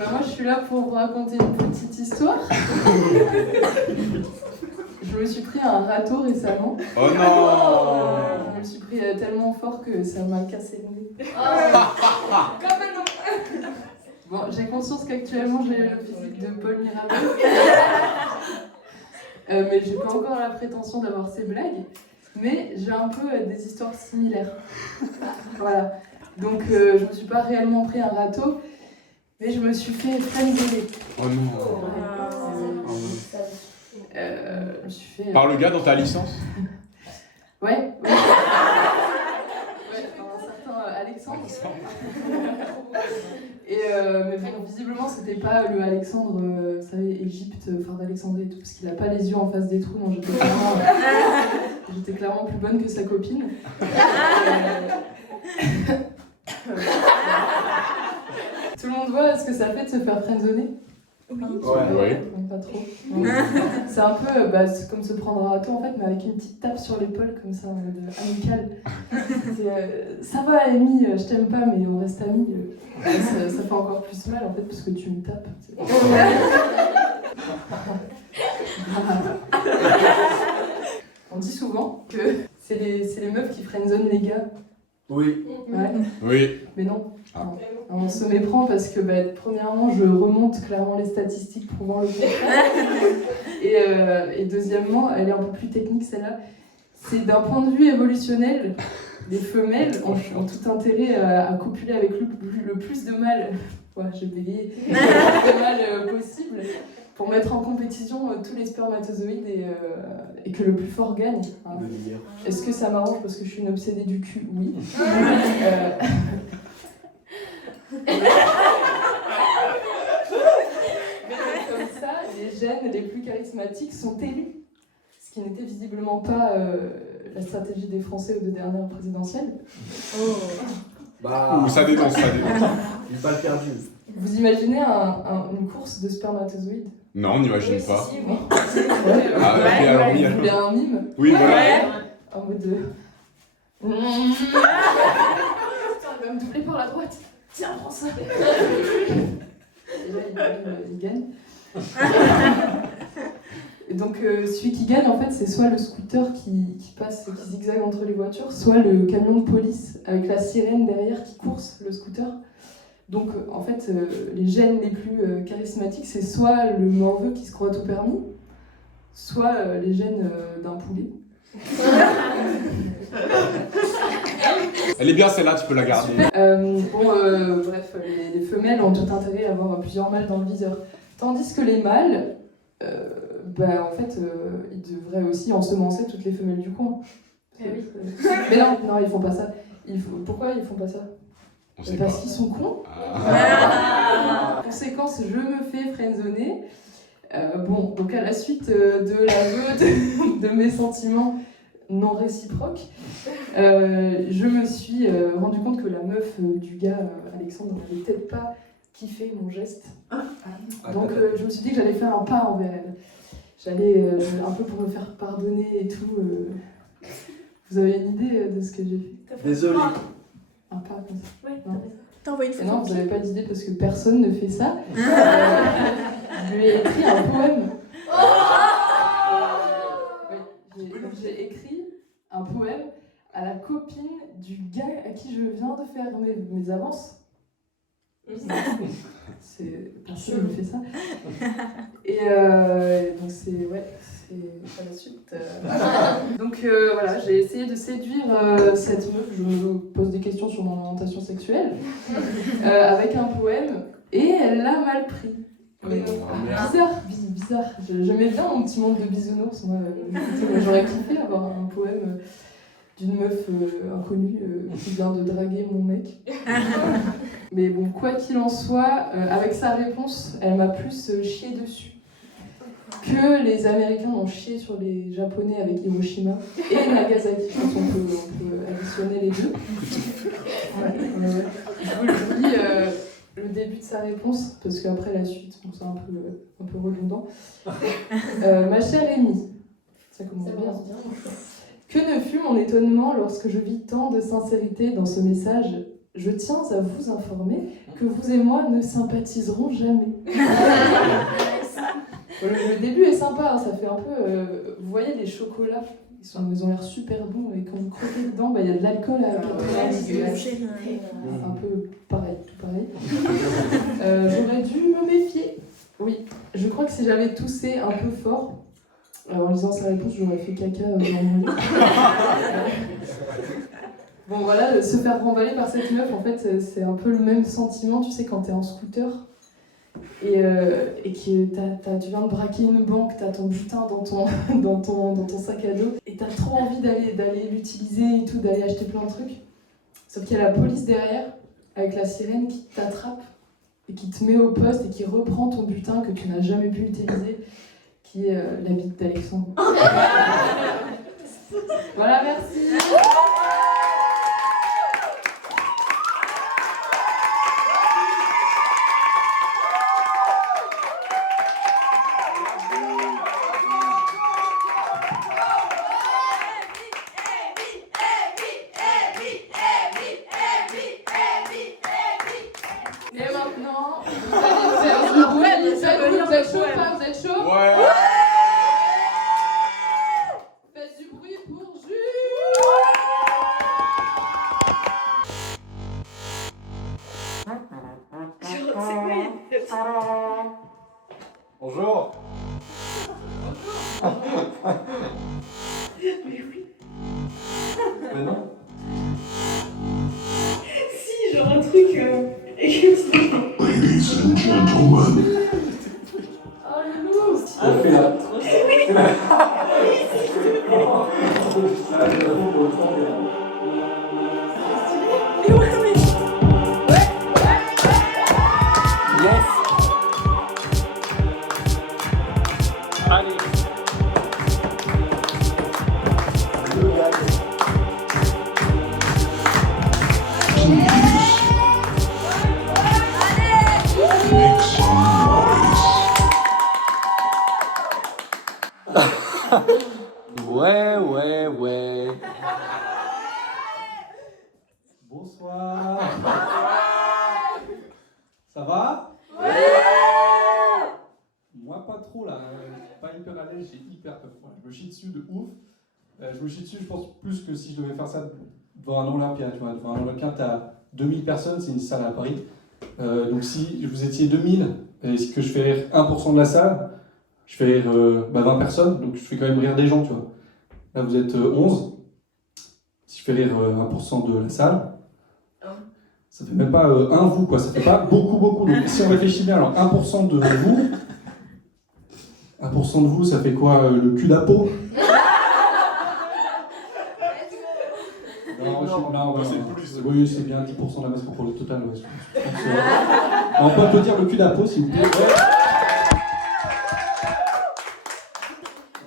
Moi, je suis là pour vous raconter une petite histoire. Je me suis pris un râteau récemment. Oh non! Je me suis pris tellement fort que ça m'a cassé le nez. Bon, j'ai conscience qu'actuellement j'ai le physique de Paul Mirabel. Mais j'ai pas encore la prétention d'avoir ces blagues. Mais j'ai un peu des histoires similaires. Voilà. Donc je me suis pas réellement pris un râteau, mais je me suis fait friendzoner. Oh non. Je me suis fait... Par le gars dans ta licence? Ouais. Ouais, par un certain Alexandre. Et mais bon, visiblement, c'était pas le Alexandre, vous savez, Égypte, phare d'Alexandrie et tout, parce qu'il a pas les yeux en face des trous, donc j'étais clairement plus bonne que sa copine. Tout le monde voit ce que ça fait de se faire friendzoner? Oui. Ouais. Pas trop. C'est un peu c'est comme se prendre un râteau en fait, mais avec une petite tape sur l'épaule comme ça, en mode amical. Ça va, Amy, je t'aime pas, mais on reste amis. Ça fait encore plus mal en fait, parce que tu me tapes. On dit souvent que c'est les meufs qui friendzone les gars. Oui. Ouais. Oui. Mais non. Non. On se méprend parce que premièrement, je remonte clairement les statistiques prouvant le contraire. Et deuxièmement, elle est un peu plus technique celle-là. C'est d'un point de vue évolutionnel, les femelles ont tout intérêt à copuler avec le plus de mâles. Ouais, j'ai bégayé. Le plus de mâles possible pour mettre en compétition tous les spermatozoïdes et que le plus fort gagne. Hein. Est-ce que ça m'arrange parce que je suis une obsédée du cul? Oui. Comme ça, les gènes les plus charismatiques sont élus. Ce qui n'était visiblement pas la stratégie des Français aux 2 dernières présidentielles. Bah, ça dénonce. Une balle perdue. Vous imaginez une course de spermatozoïdes? Non, on n'imagine pas. Si, oui. Alors, oui, vous voulez un mime? Oui, voilà. En mode de... Putain, il va me doubler par la droite. Tiens, prends ça. Et là, il gagne. Et donc, celui qui gagne, en fait, c'est soit le scooter qui passe, qui zigzague entre les voitures, soit le camion de police avec la sirène derrière qui course le scooter. Donc, en fait, les gènes les plus charismatiques, c'est soit le morveux qui se croit tout permis, soit les gènes d'un poulet. Elle est bien celle-là, tu peux la garder. Bref, les femelles ont tout intérêt à avoir plusieurs mâles dans le viseur. Tandis que les mâles, en fait, ils devraient aussi ensemencer toutes les femelles du coin. Oui. Mais non, ils font pas ça. Pourquoi ils font pas ça? Parce qu'ils sont cons. Conséquence, je me fais friendzoner. Donc à la suite de l'aveu de mes sentiments non réciproques, je me suis rendu compte que la meuf du gars, Alexandre, n'avait peut-être pas kiffé mon geste. Donc je me suis dit que j'allais faire un pas envers elle. J'allais un peu pour me faire pardonner et tout. Vous avez une idée de ce que j'ai fait? Désolé. Un pas comme ça. Ouais, Non. t'as envoyé une photo. Non, vous n'avez pas d'idée parce que personne ne fait ça. Je lui ai écrit un poème. J'ai écrit un poème à la copine du gars à qui je viens de faire mes avances. Personne ne fait ça. Et donc c'est à la suite. Donc voilà, j'ai essayé de séduire cette meuf. Je me pose des questions sur mon orientation sexuelle avec un poème et elle l'a mal pris. Bizarre. J'aimais bien mon petit monde de bisounours. Moi, j'aurais kiffé avoir un poème d'une meuf inconnue qui vient de draguer mon mec. Mais bon, quoi qu'il en soit, avec sa réponse, elle m'a plus chié dessus que les Américains ont chié sur les Japonais avec Hiroshima et Nagasaki. Je pense qu'on peut additionner les deux. Je vous lis le début de sa réponse, parce qu'après la suite, bon, c'est un peu redondant. Ma chère Amy, ça commence bien. Que ne fut mon étonnement lorsque je vis tant de sincérité dans ce message je tiens à vous informer que vous et moi ne sympathiserons jamais. Le début est sympa, hein, ça fait un peu... vous voyez les chocolats, ils ont l'air super bons et quand vous croquez dedans, il y a de l'alcool à un peu pareil, tout pareil. J'aurais dû me méfier. Oui, je crois que si j'avais toussé un peu fort, en lisant sa réponse, j'aurais fait caca dans mon lit. Bon voilà, se faire remballer par cette meuf, en fait, c'est un peu le même sentiment, tu sais, quand t'es en scooter et que tu viens de braquer une banque, t'as ton butin dans ton sac à dos et t'as trop envie d'aller l'utiliser et tout, d'aller acheter plein de trucs. Sauf qu'il y a la police derrière, avec la sirène qui t'attrape et qui te met au poste et qui reprend ton butin que tu n'as jamais pu utiliser, qui est la bite d'Alexandre. Voilà, merci. Et maintenant, vous allez faire du bruit. Vous êtes chaud ou pas? Vous êtes chaud? Ouais. Faites du bruit pour Jules. Bonjour. Mais oui. Mais non. Si, genre un truc avec une petite info. Ladies and gentlemen. Oh le loup. On fait là. Yes. Allez. Make some noise. Ouais. Bonsoir. Ça va? Moi pas trop là, pas hyper à l'aise, j'ai hyper peur. Je me chie dessus de ouf. Je me chie dessus, je pense plus que si je devais faire ça devant un Olympia, tu vois. Devant un Olympia, t'as 2000 personnes, c'est une salle à Paris. Donc si vous étiez 2000 et que je fais rire 1% de la salle, je fais rire 20 personnes, donc je fais quand même rire des gens, tu vois. Là vous êtes 11. Si je fais rire 1% de la salle, ça fait même pas un vous, quoi. Ça fait pas beaucoup. Donc si on réfléchit bien, alors 1% de vous, 1% de vous, ça fait quoi? Le cul d'Apo? Non, c'est plus. Oui, c'est bien 10% de la masse corporelle totale. Ouais. On peut applaudir le cul d'Apo, s'il vous plaît. Ouais.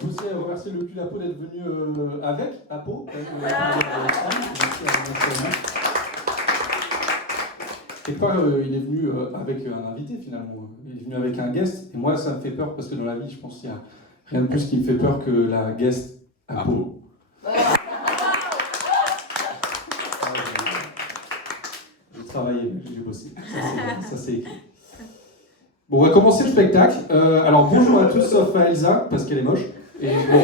Vous aussi remercier le cul d'Apo d'être venu avec Apo. Quelque part, il est venu avec un invité finalement. Il est venu avec un guest. Et moi, ça me fait peur parce que dans la vie, je pense qu'il n'y a rien de plus qui me fait peur que la guest Apo. J'ai travaillé, j'ai bossé. Ça, c'est écrit. Bon, on va commencer le spectacle. Alors, bonjour à tous sauf à Elsa, parce qu'elle est moche. Et bon,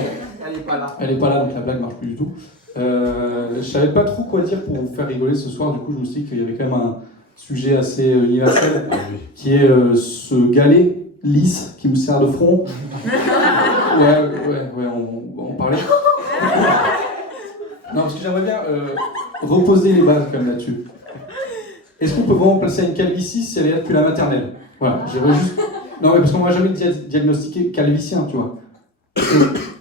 Elle est pas là. elle est pas là, donc la blague marche plus du tout. Je savais pas trop quoi dire pour vous faire rigoler ce soir. Du coup, je me suis dit qu'il y avait quand même un sujet assez universel, qui est ce galet lisse qui me sert de front. Ouais, on parlait. Non, parce que j'aimerais bien reposer les bases quand même là-dessus. Est-ce qu'on peut vraiment placer une calvitie si elle est là depuis la maternelle? Voilà, j'aimerais juste... Non, mais parce qu'on va jamais diagnostiquer calvitien, tu vois.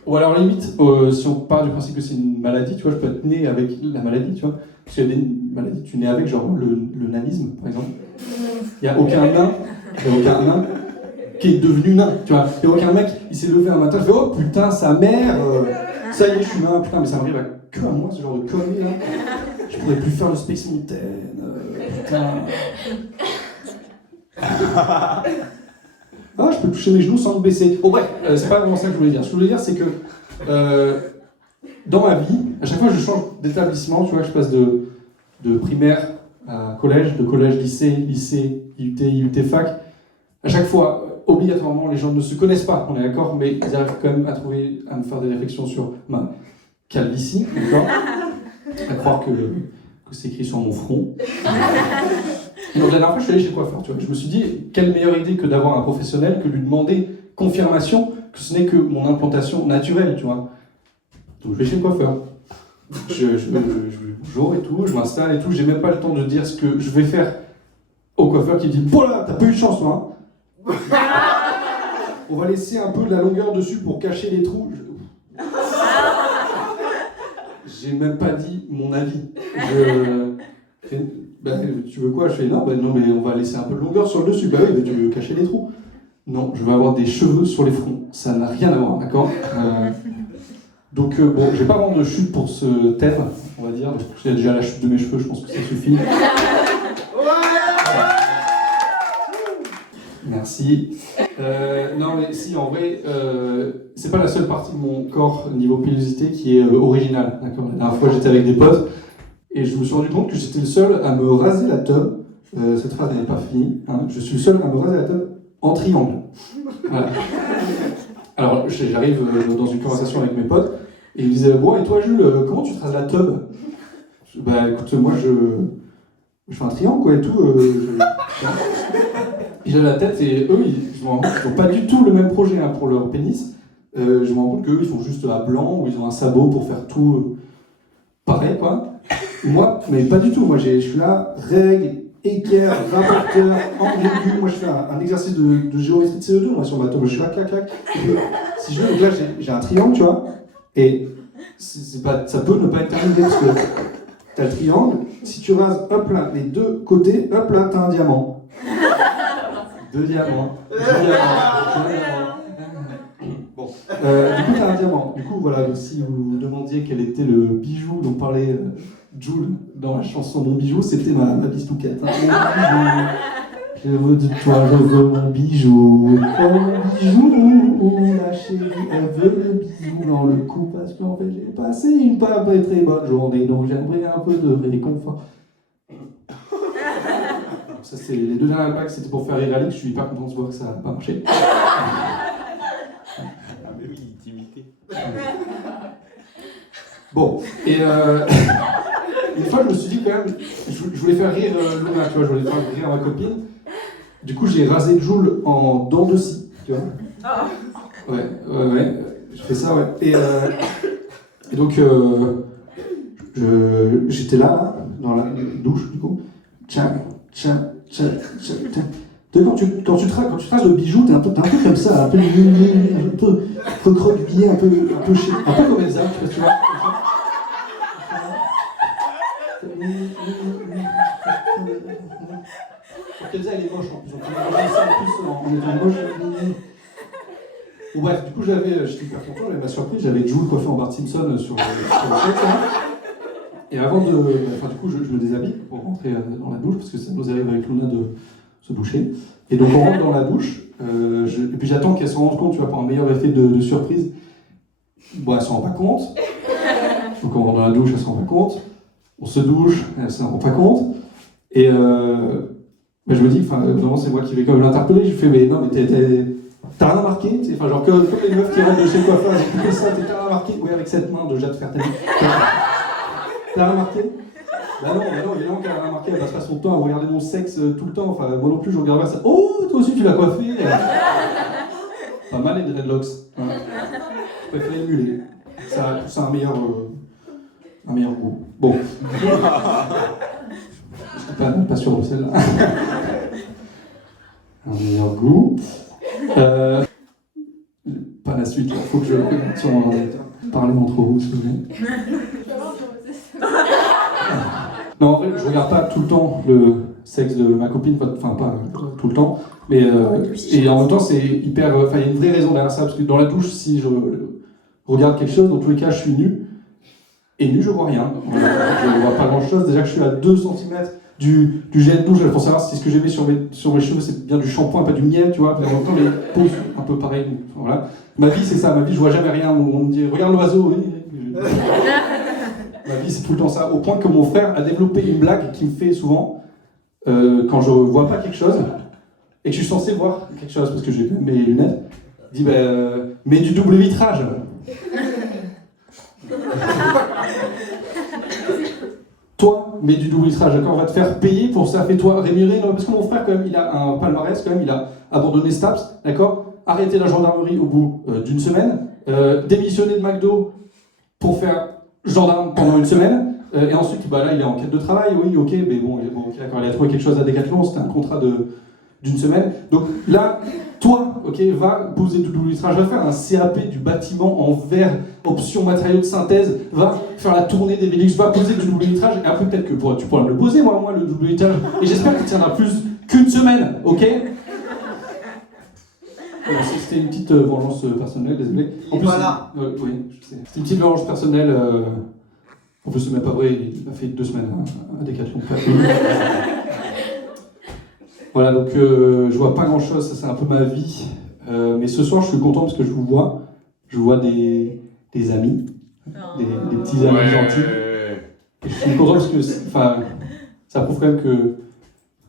Ou alors limite, si on part du principe que c'est une maladie, tu vois, je peux être né avec la maladie, tu vois. Parce qu'il y a des maladies, tu nais avec, genre le nanisme, par exemple. Il n'y a aucun nain qui est devenu nain, tu vois. Il n'y a aucun mec, il s'est levé un matin, il fait « Oh putain, sa mère, ça y est, je suis nain, putain, mais ça m'arrive à que à moi, ce genre de conneries, là. Je pourrais plus faire le Space Mountain, putain. Ah, je peux toucher mes genoux sans me baisser. Bon bref, c'est pas vraiment ça que je voulais dire. Ce que je voulais dire, c'est que dans ma vie, à chaque fois que je change d'établissement, tu vois, je passe de primaire collège, de collège, lycée, IUT, IUT fac, à chaque fois, obligatoirement, les gens ne se connaissent pas, on est d'accord, mais ils arrivent quand même à me faire des réflexions sur ma calvitie, d'accord, à croire que c'est écrit sur mon front. Et donc la dernière fois, je suis allé chez le coiffeur, tu vois. Je me suis dit, quelle meilleure idée que d'avoir un professionnel que lui demander confirmation que ce n'est que mon implantation naturelle, tu vois. Donc je vais chez le coiffeur. Bonjour et tout, je m'installe et tout, j'ai même pas le temps de dire ce que je vais faire au coiffeur qui me dit, oh là, t'as pas eu de chance, toi, hein. On va laisser un peu de la longueur dessus pour cacher les trous. J'ai même pas dit mon avis. Tu veux quoi? Je fais non, mais on va laisser un peu de longueur sur le dessus. Bah oui, mais tu veux cacher les trous. Non, je veux avoir des cheveux sur les fronts. Ça n'a rien à voir, d'accord? Donc bon, j'ai pas vraiment de chute pour ce thème, on va dire. J'ai déjà la chute de mes cheveux, je pense que ça suffit. Merci. Non mais si, en vrai, c'est pas la seule partie de mon corps niveau pilosité qui est originale, d'accord? La dernière fois, j'étais avec des potes et je me suis rendu compte que j'étais le seul à me raser la teub. Cette phrase n'est pas finie. Hein. Je suis le seul à me raser la teub en triangle. Voilà. Alors, j'arrive dans une conversation avec mes potes et ils me disaient, bon, et toi, Jules, comment tu te rases la teub? Bah, écoute, moi, je fais un triangle, quoi, et tout. J'ai la tête et eux, je me rends compte qu'ils n'ont pas du tout le même projet hein, pour leur pénis. Je me rends compte qu'eux, ils font juste à blanc ou ils ont un sabot pour faire tout pareil, quoi. Moi, mais pas du tout. Moi, je suis là, règle, équerre, rapporteur, angle aigu. Moi, je fais un exercice de géométrie de CO2 moi, sur ma tombe. Je suis là, clac, clac. Si je veux, donc là, j'ai un triangle, tu vois. Et ça peut ne pas être terminé parce que t'as le triangle. Si tu rases, hop là, les deux côtés, hop là, t'as un diamant. Deux diamants. Bon. Du coup, t'as un diamant. Du coup, voilà, si vous vous demandiez quel était le bijou dont parlait Jules dans la chanson Mon bijou, c'était ma bistouquette. Hein. Je veux de toi, je veux mon bijou. Mon bijou, la chérie, elle veut le bijou dans le cou parce qu'en fait, j'ai passé une pas très bonne journée, donc j'aimerais un peu de réconfort. Ça, c'est les deux dernières blagues, c'était pour faire rire Alix, je suis hyper content de voir que ça n'a pas marché. Mais oui, intimité. Bon, et une fois, je me suis dit quand même, je voulais faire rire Luna, tu vois, je voulais faire rire ma copine. Du coup, j'ai rasé Jules en dents de scie, tu vois. Ouais, je fais ça, ouais. Et donc, j'étais là, dans la douche, du coup. Tiens. Quand tu traces le bijou, t'es un peu comme ça, un peu recroquevillé, un peu comme Elsa, tu vois. Elsa, elle est moche en plus, on a ça en plus en étant moche. Bon, bref, du coup, j'étais hyper content, j'avais ma surprise, j'avais Jules coiffé en Bart Simpson sur le chef, là. Et avant du coup, je me déshabille pour rentrer dans la douche, parce que ça nous arrive avec Luna de se doucher. Et donc, on rentre dans la douche, et puis j'attends qu'elle se rende compte, tu vois, pour un meilleur effet de surprise. Bon, elle s'en rend pas compte. Donc, on rentre dans la douche, elle s'en rend pas compte. On se douche, elle s'en rend pas compte. Et je me dis, vraiment, c'est moi qui vais quand même l'interpeller. Je lui fais, mais non, mais t'as rien remarqué? Enfin, genre, comme les meufs qui rentrent de chez le coiffeur, j'ai coupé ça, t'as rien remarqué? Oui, avec cette main de Jade Fertel. T'as remarqué? Bah non, il y en a qui a remarqué, elle passe son temps à regarder mon sexe tout le temps, enfin moi non plus je regarde ça. Oh, toi aussi tu l'as coiffé! Pas mal les dreadlocks. Hein. Je préfère émuler. Ça a un meilleur goût. Bon. Je suis pas sûr de celle-là. Un meilleur goût. Pas la suite, il faut que je parle entre vous, s'il vous plaît. Non, en vrai, je regarde pas tout le temps le sexe de ma copine, enfin pas tout le temps, mais et en même temps c'est hyper, il y a une vraie raison derrière ça, parce que dans la douche, si je regarde quelque chose, dans tous les cas je suis nu, et nu je vois rien, je vois pas grand chose, déjà que je suis à 2 cm du jet de douche, pour savoir si ce que j'ai mis sur mes cheveux c'est bien du shampoing, pas du miel, tu vois, en même temps les poses un peu pareil, voilà. Ma vie c'est ça, je vois jamais rien, on me dit regarde l'oiseau, oui. Ma vie, c'est tout le temps ça. Au point que mon frère a développé une blague qui me fait souvent quand je vois pas quelque chose et que je suis censé voir quelque chose parce que j'ai mes lunettes. Il dit mets du double vitrage. Toi, mets du double vitrage, d'accord, on va te faire payer pour ça. Fais-toi rémunérer. Non, parce que mon frère, quand même, il a un palmarès, quand même, il a abandonné Staps, d'accord, arrêté la gendarmerie au bout d'une semaine, démissionné de McDo pour faire gendarme pendant une semaine, et ensuite, là, il est en quête de travail, oui, ok, mais bon, ok, d'accord, il a trouvé quelque chose à Decathlon, c'était un contrat d'une semaine. Donc là, toi, ok, va poser du double vitrage, va faire un CAP du bâtiment en verre, option matériaux de synthèse, va faire la tournée des Velux, va poser du double vitrage, et après peut-être que tu pourras me le poser, moi, le double vitrage, et j'espère qu'il tiendra plus qu'une semaine, ok? C'était une petite vengeance personnelle, désolé. En plus, voilà. Oui, je sais. C'était une petite vengeance personnelle. En plus, c'est même pas vrai, il a fait 2 semaines à Decathlon. Voilà, donc je vois pas grand chose, ça c'est un peu ma vie. Mais ce soir, je suis content parce que je vous vois. Je vois des amis, des petits amis gentils. Et je suis content parce que ça prouve quand même que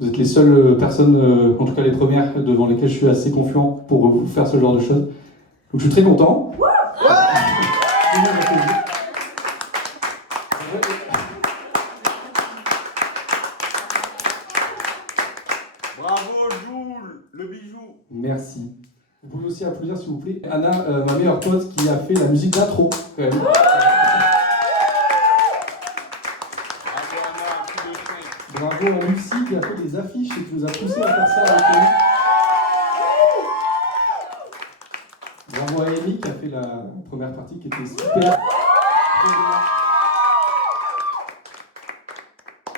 vous êtes les seules personnes, en tout cas les premières, devant lesquelles je suis assez confiant pour vous faire ce genre de choses. Donc je suis très content. Bravo Jules, le bijou. Merci. Vous pouvez aussi applaudir s'il vous plaît. Anna, ma meilleure pote qui a fait la musique d'intro. Quand même. Bravo à Lucie qui a fait des affiches et qui nous a poussé à faire ça avec nous. Bravo à Amy qui a fait la première partie qui était super.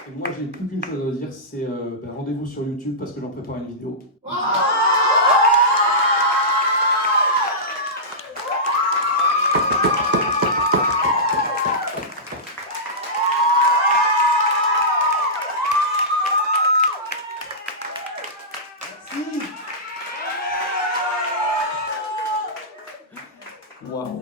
Et moi j'ai plus qu'une chose à vous dire, c'est rendez-vous sur YouTube parce que j'en prépare une vidéo. Waouh.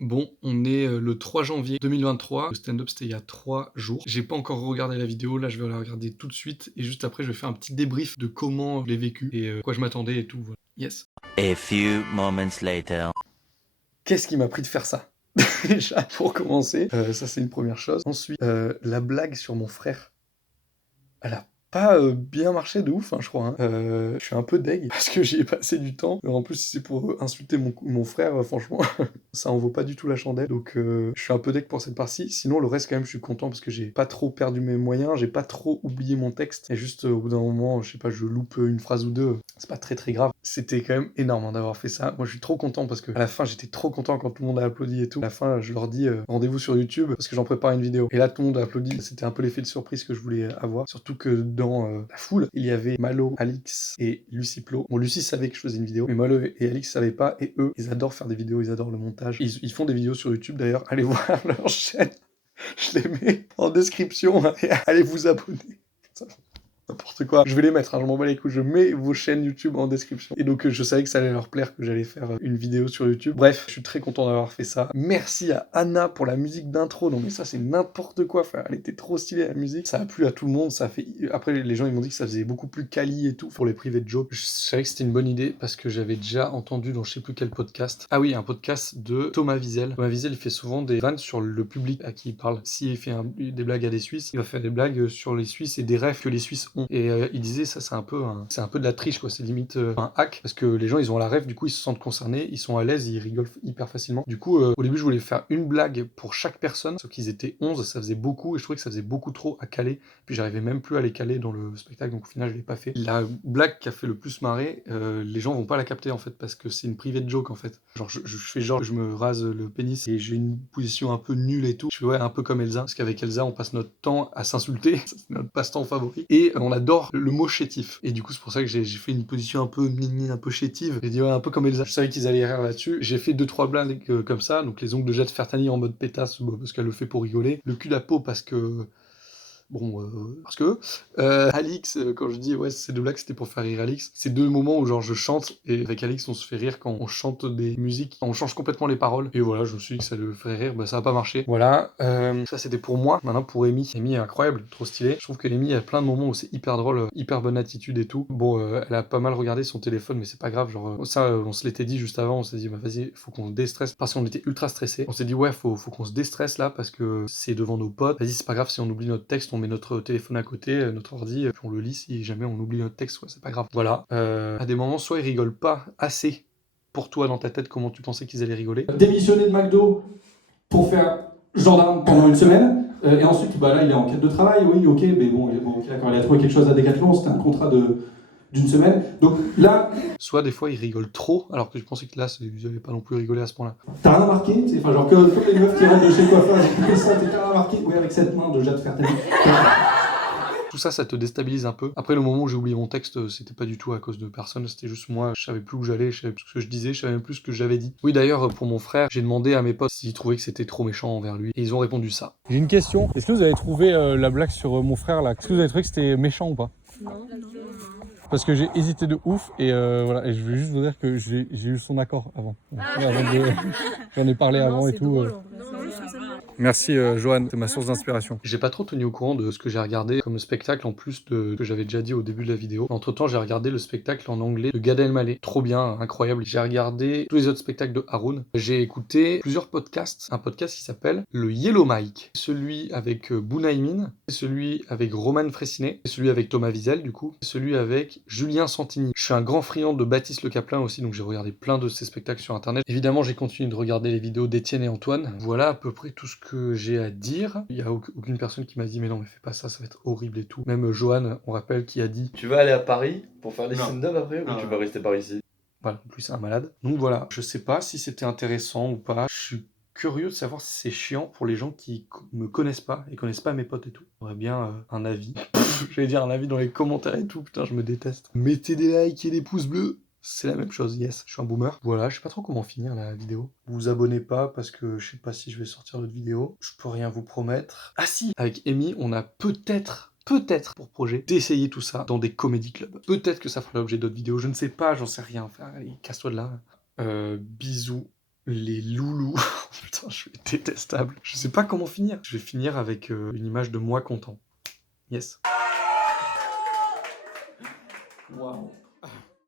Bon, on est le 3 janvier 2023. Le stand-up, c'était il y a 3 jours. J'ai pas encore regardé la vidéo, là je vais la regarder tout de suite. Et juste après, je vais faire un petit débrief de comment je l'ai vécu et quoi je m'attendais et tout. Voilà. Yes. A few moments later. Qu'est-ce qui m'a pris de faire ça? Déjà, pour commencer, ça c'est une première chose. Ensuite, la blague sur mon frère, elle a pas bien marché de ouf, hein, je crois. Hein. Je suis un peu deg parce que j'y ai passé du temps. En plus, si c'est pour insulter mon frère, franchement, ça en vaut pas du tout la chandelle. Donc, je suis un peu deg pour cette partie. Sinon, le reste, quand même, je suis content parce que j'ai pas trop perdu mes moyens, j'ai pas trop oublié mon texte. Et juste, au bout d'un moment, je sais pas, je loupe une phrase ou deux. C'est pas très très grave. C'était quand même énorme d'avoir fait ça. Moi, je suis trop content parce que à la fin, j'étais trop content quand tout le monde a applaudi et tout. À la fin, je leur dis rendez-vous sur YouTube parce que j'en prépare une vidéo. Et là, tout le monde a applaudi. C'était un peu l'effet de surprise que je voulais avoir. Surtout que dans la foule, il y avait Malo, Alix et Lucie Plot. Bon, Lucie savait que je faisais une vidéo, mais Malo et Alix savaient pas. Et eux, ils adorent faire des vidéos, ils adorent le montage. Ils font des vidéos sur YouTube d'ailleurs. Allez voir leur chaîne. Je les mets en description. Et allez vous abonner. N'importe quoi, je vais les mettre, hein, je m'en bats les couilles, je mets vos chaînes YouTube en description. Et donc je savais que ça allait leur plaire, que j'allais faire une vidéo sur YouTube. Bref, je suis très content d'avoir fait ça. Merci à Anna pour la musique d'intro, non mais ça c'est n'importe quoi, frère. Elle était trop stylée la musique, ça a plu à tout le monde, ça a fait... Après les gens ils m'ont dit que ça faisait beaucoup plus quali et tout pour les privés de jokes. Je savais que c'était une bonne idée parce que j'avais déjà entendu dans je sais plus quel podcast. Ah oui, un podcast de Thomas Wiesel. Thomas Wiesel il fait souvent des vannes sur le public à qui il parle. S'il fait des blagues à des Suisses, il va faire des blagues sur les Suisses et des rêves que les Suisses ont. Et il disait ça c'est un peu de la triche quoi, c'est limite un hack parce que les gens ils ont la rêve, du coup ils se sentent concernés, ils sont à l'aise, ils rigolent hyper facilement. Du coup au début je voulais faire une blague pour chaque personne, sauf qu'ils étaient 11, ça faisait beaucoup et je trouvais que ça faisait beaucoup trop à caler, puis j'arrivais même plus à les caler dans le spectacle, donc au final je l'ai pas fait. La blague qui a fait le plus marrer, les gens vont pas la capter en fait parce que c'est une private joke en fait. Genre je fais genre je me rase le pénis et j'ai une position un peu nulle et tout. Je fais ouais un peu comme Elsa, parce qu'avec Elsa on passe notre temps à s'insulter, c'est notre passe-temps favori, et on adore le mot chétif. Et du coup, c'est pour ça que j'ai fait une position un peu un peu chétive. J'ai dit ouais, un peu comme Elsa. Je savais qu'ils allaient rire là-dessus. J'ai fait 2-3 blagues comme ça. Donc les ongles de Jade Fertani en mode pétasse parce qu'elle le fait pour rigoler. Le cul de la peau parce que Bon, parce que Alix, quand je dis ouais ces deux blagues c'était pour faire rire Alix, c'est deux moments où genre je chante et avec Alix on se fait rire quand on chante des musiques, on change complètement les paroles et voilà je me suis dit que ça le ferait rire, bah ça a pas marché. Voilà, ça c'était pour moi. Maintenant pour Amy, Amy est incroyable, trop stylée. Je trouve que Amy a plein de moments où c'est hyper drôle, hyper bonne attitude et tout. Bon, elle a pas mal regardé son téléphone mais c'est pas grave, genre ça on se l'était dit juste avant, on s'est dit bah vas-y faut qu'on se déstresse parce qu'on était ultra stressés. On s'est dit ouais faut qu'on se déstresse là parce que c'est devant nos potes. Vas-y c'est pas grave si on oublie notre texte, on met notre téléphone à côté, notre ordi, puis on le lit si jamais on oublie notre texte, quoi, c'est pas grave. Voilà. À des moments, soit ils rigolent pas assez pour toi dans ta tête, comment tu pensais qu'ils allaient rigoler. Démissionner de McDo pour faire gendarme pendant une semaine, et ensuite, bah là, il est en quête de travail, oui, ok, mais bon ok, d'accord, il a trouvé quelque chose à Decathlon, c'était un contrat d'une semaine, donc là... Soit des fois, ils rigolent trop, alors que je pensais que là, ils avaient pas non plus rigolé à ce point-là. T'as rien remarqué, enfin genre comme les meufs qui rentrent de chez coiffeur, j'ai ça, t'as rien remarqué, oui, avec cette main de Jade Fertel. Tout ça, ça te déstabilise un peu. Après, le moment où j'ai oublié mon texte, c'était pas du tout à cause de personne, c'était juste moi, je savais plus où j'allais, je savais plus ce que je disais, je savais même plus ce que j'avais dit. Oui, d'ailleurs, pour mon frère, j'ai demandé à mes potes s'ils trouvaient que c'était trop méchant envers lui, et ils ont répondu ça. J'ai une question, est-ce que vous avez trouvé la blague sur mon frère là? Est-ce que vous avez trouvé que c'était méchant ou pas? Non. Parce que j'ai hésité de ouf et voilà, et je voulais juste vous dire que j'ai eu son accord avant. J'en ai parlé avant et tout. Drôle, Merci Johan, c'est ma source d'inspiration. J'ai pas trop tenu au courant de ce que j'ai regardé comme spectacle en plus de ce que j'avais déjà dit au début de la vidéo. Entre temps, j'ai regardé le spectacle en anglais de Gad Elmaleh. Trop bien, incroyable. J'ai regardé tous les autres spectacles de Haroun. J'ai écouté plusieurs podcasts. Un podcast qui s'appelle le Yellow Mic. Celui avec Bounaïmin, celui avec Roman Fressinet, celui avec Thomas Wiesel du coup, celui avec Julien Santini. Je suis un grand friand de Baptiste Le Caplin aussi, donc j'ai regardé plein de ces spectacles sur internet. Évidemment, j'ai continué de regarder les vidéos d'Étienne et Antoine. Voilà à peu près tout ce que j'ai à dire. Il y a aucune personne qui m'a dit mais non mais fais pas ça, ça va être horrible et tout. Même Johan, on rappelle, qui a dit tu vas aller à Paris pour faire des stand-up après ou tu vas rester par ici? Voilà, en plus c'est un malade. Donc voilà, je sais pas si c'était intéressant ou pas. Je suis curieux de savoir si c'est chiant pour les gens qui me connaissent pas et connaissent pas mes potes et tout. J'aurais bien un avis. J'allais dire un avis dans les commentaires et tout, putain je me déteste. Mettez des likes et des pouces bleus. C'est la même chose, yes, je suis un boomer. Voilà, je sais pas trop comment finir la vidéo. Vous vous abonnez pas parce que je sais pas si je vais sortir d'autres vidéos. Je peux rien vous promettre. Ah si, avec Amy, on a peut-être pour projet d'essayer tout ça dans des comédie clubs. Peut-être que ça fera l'objet d'autres vidéos, je ne sais pas, j'en sais rien. Enfin, allez, casse-toi de là. Bisous. Les loulous. Putain, je suis détestable. Je sais pas comment finir. Je vais finir avec une image de moi content. Yes. Waouh.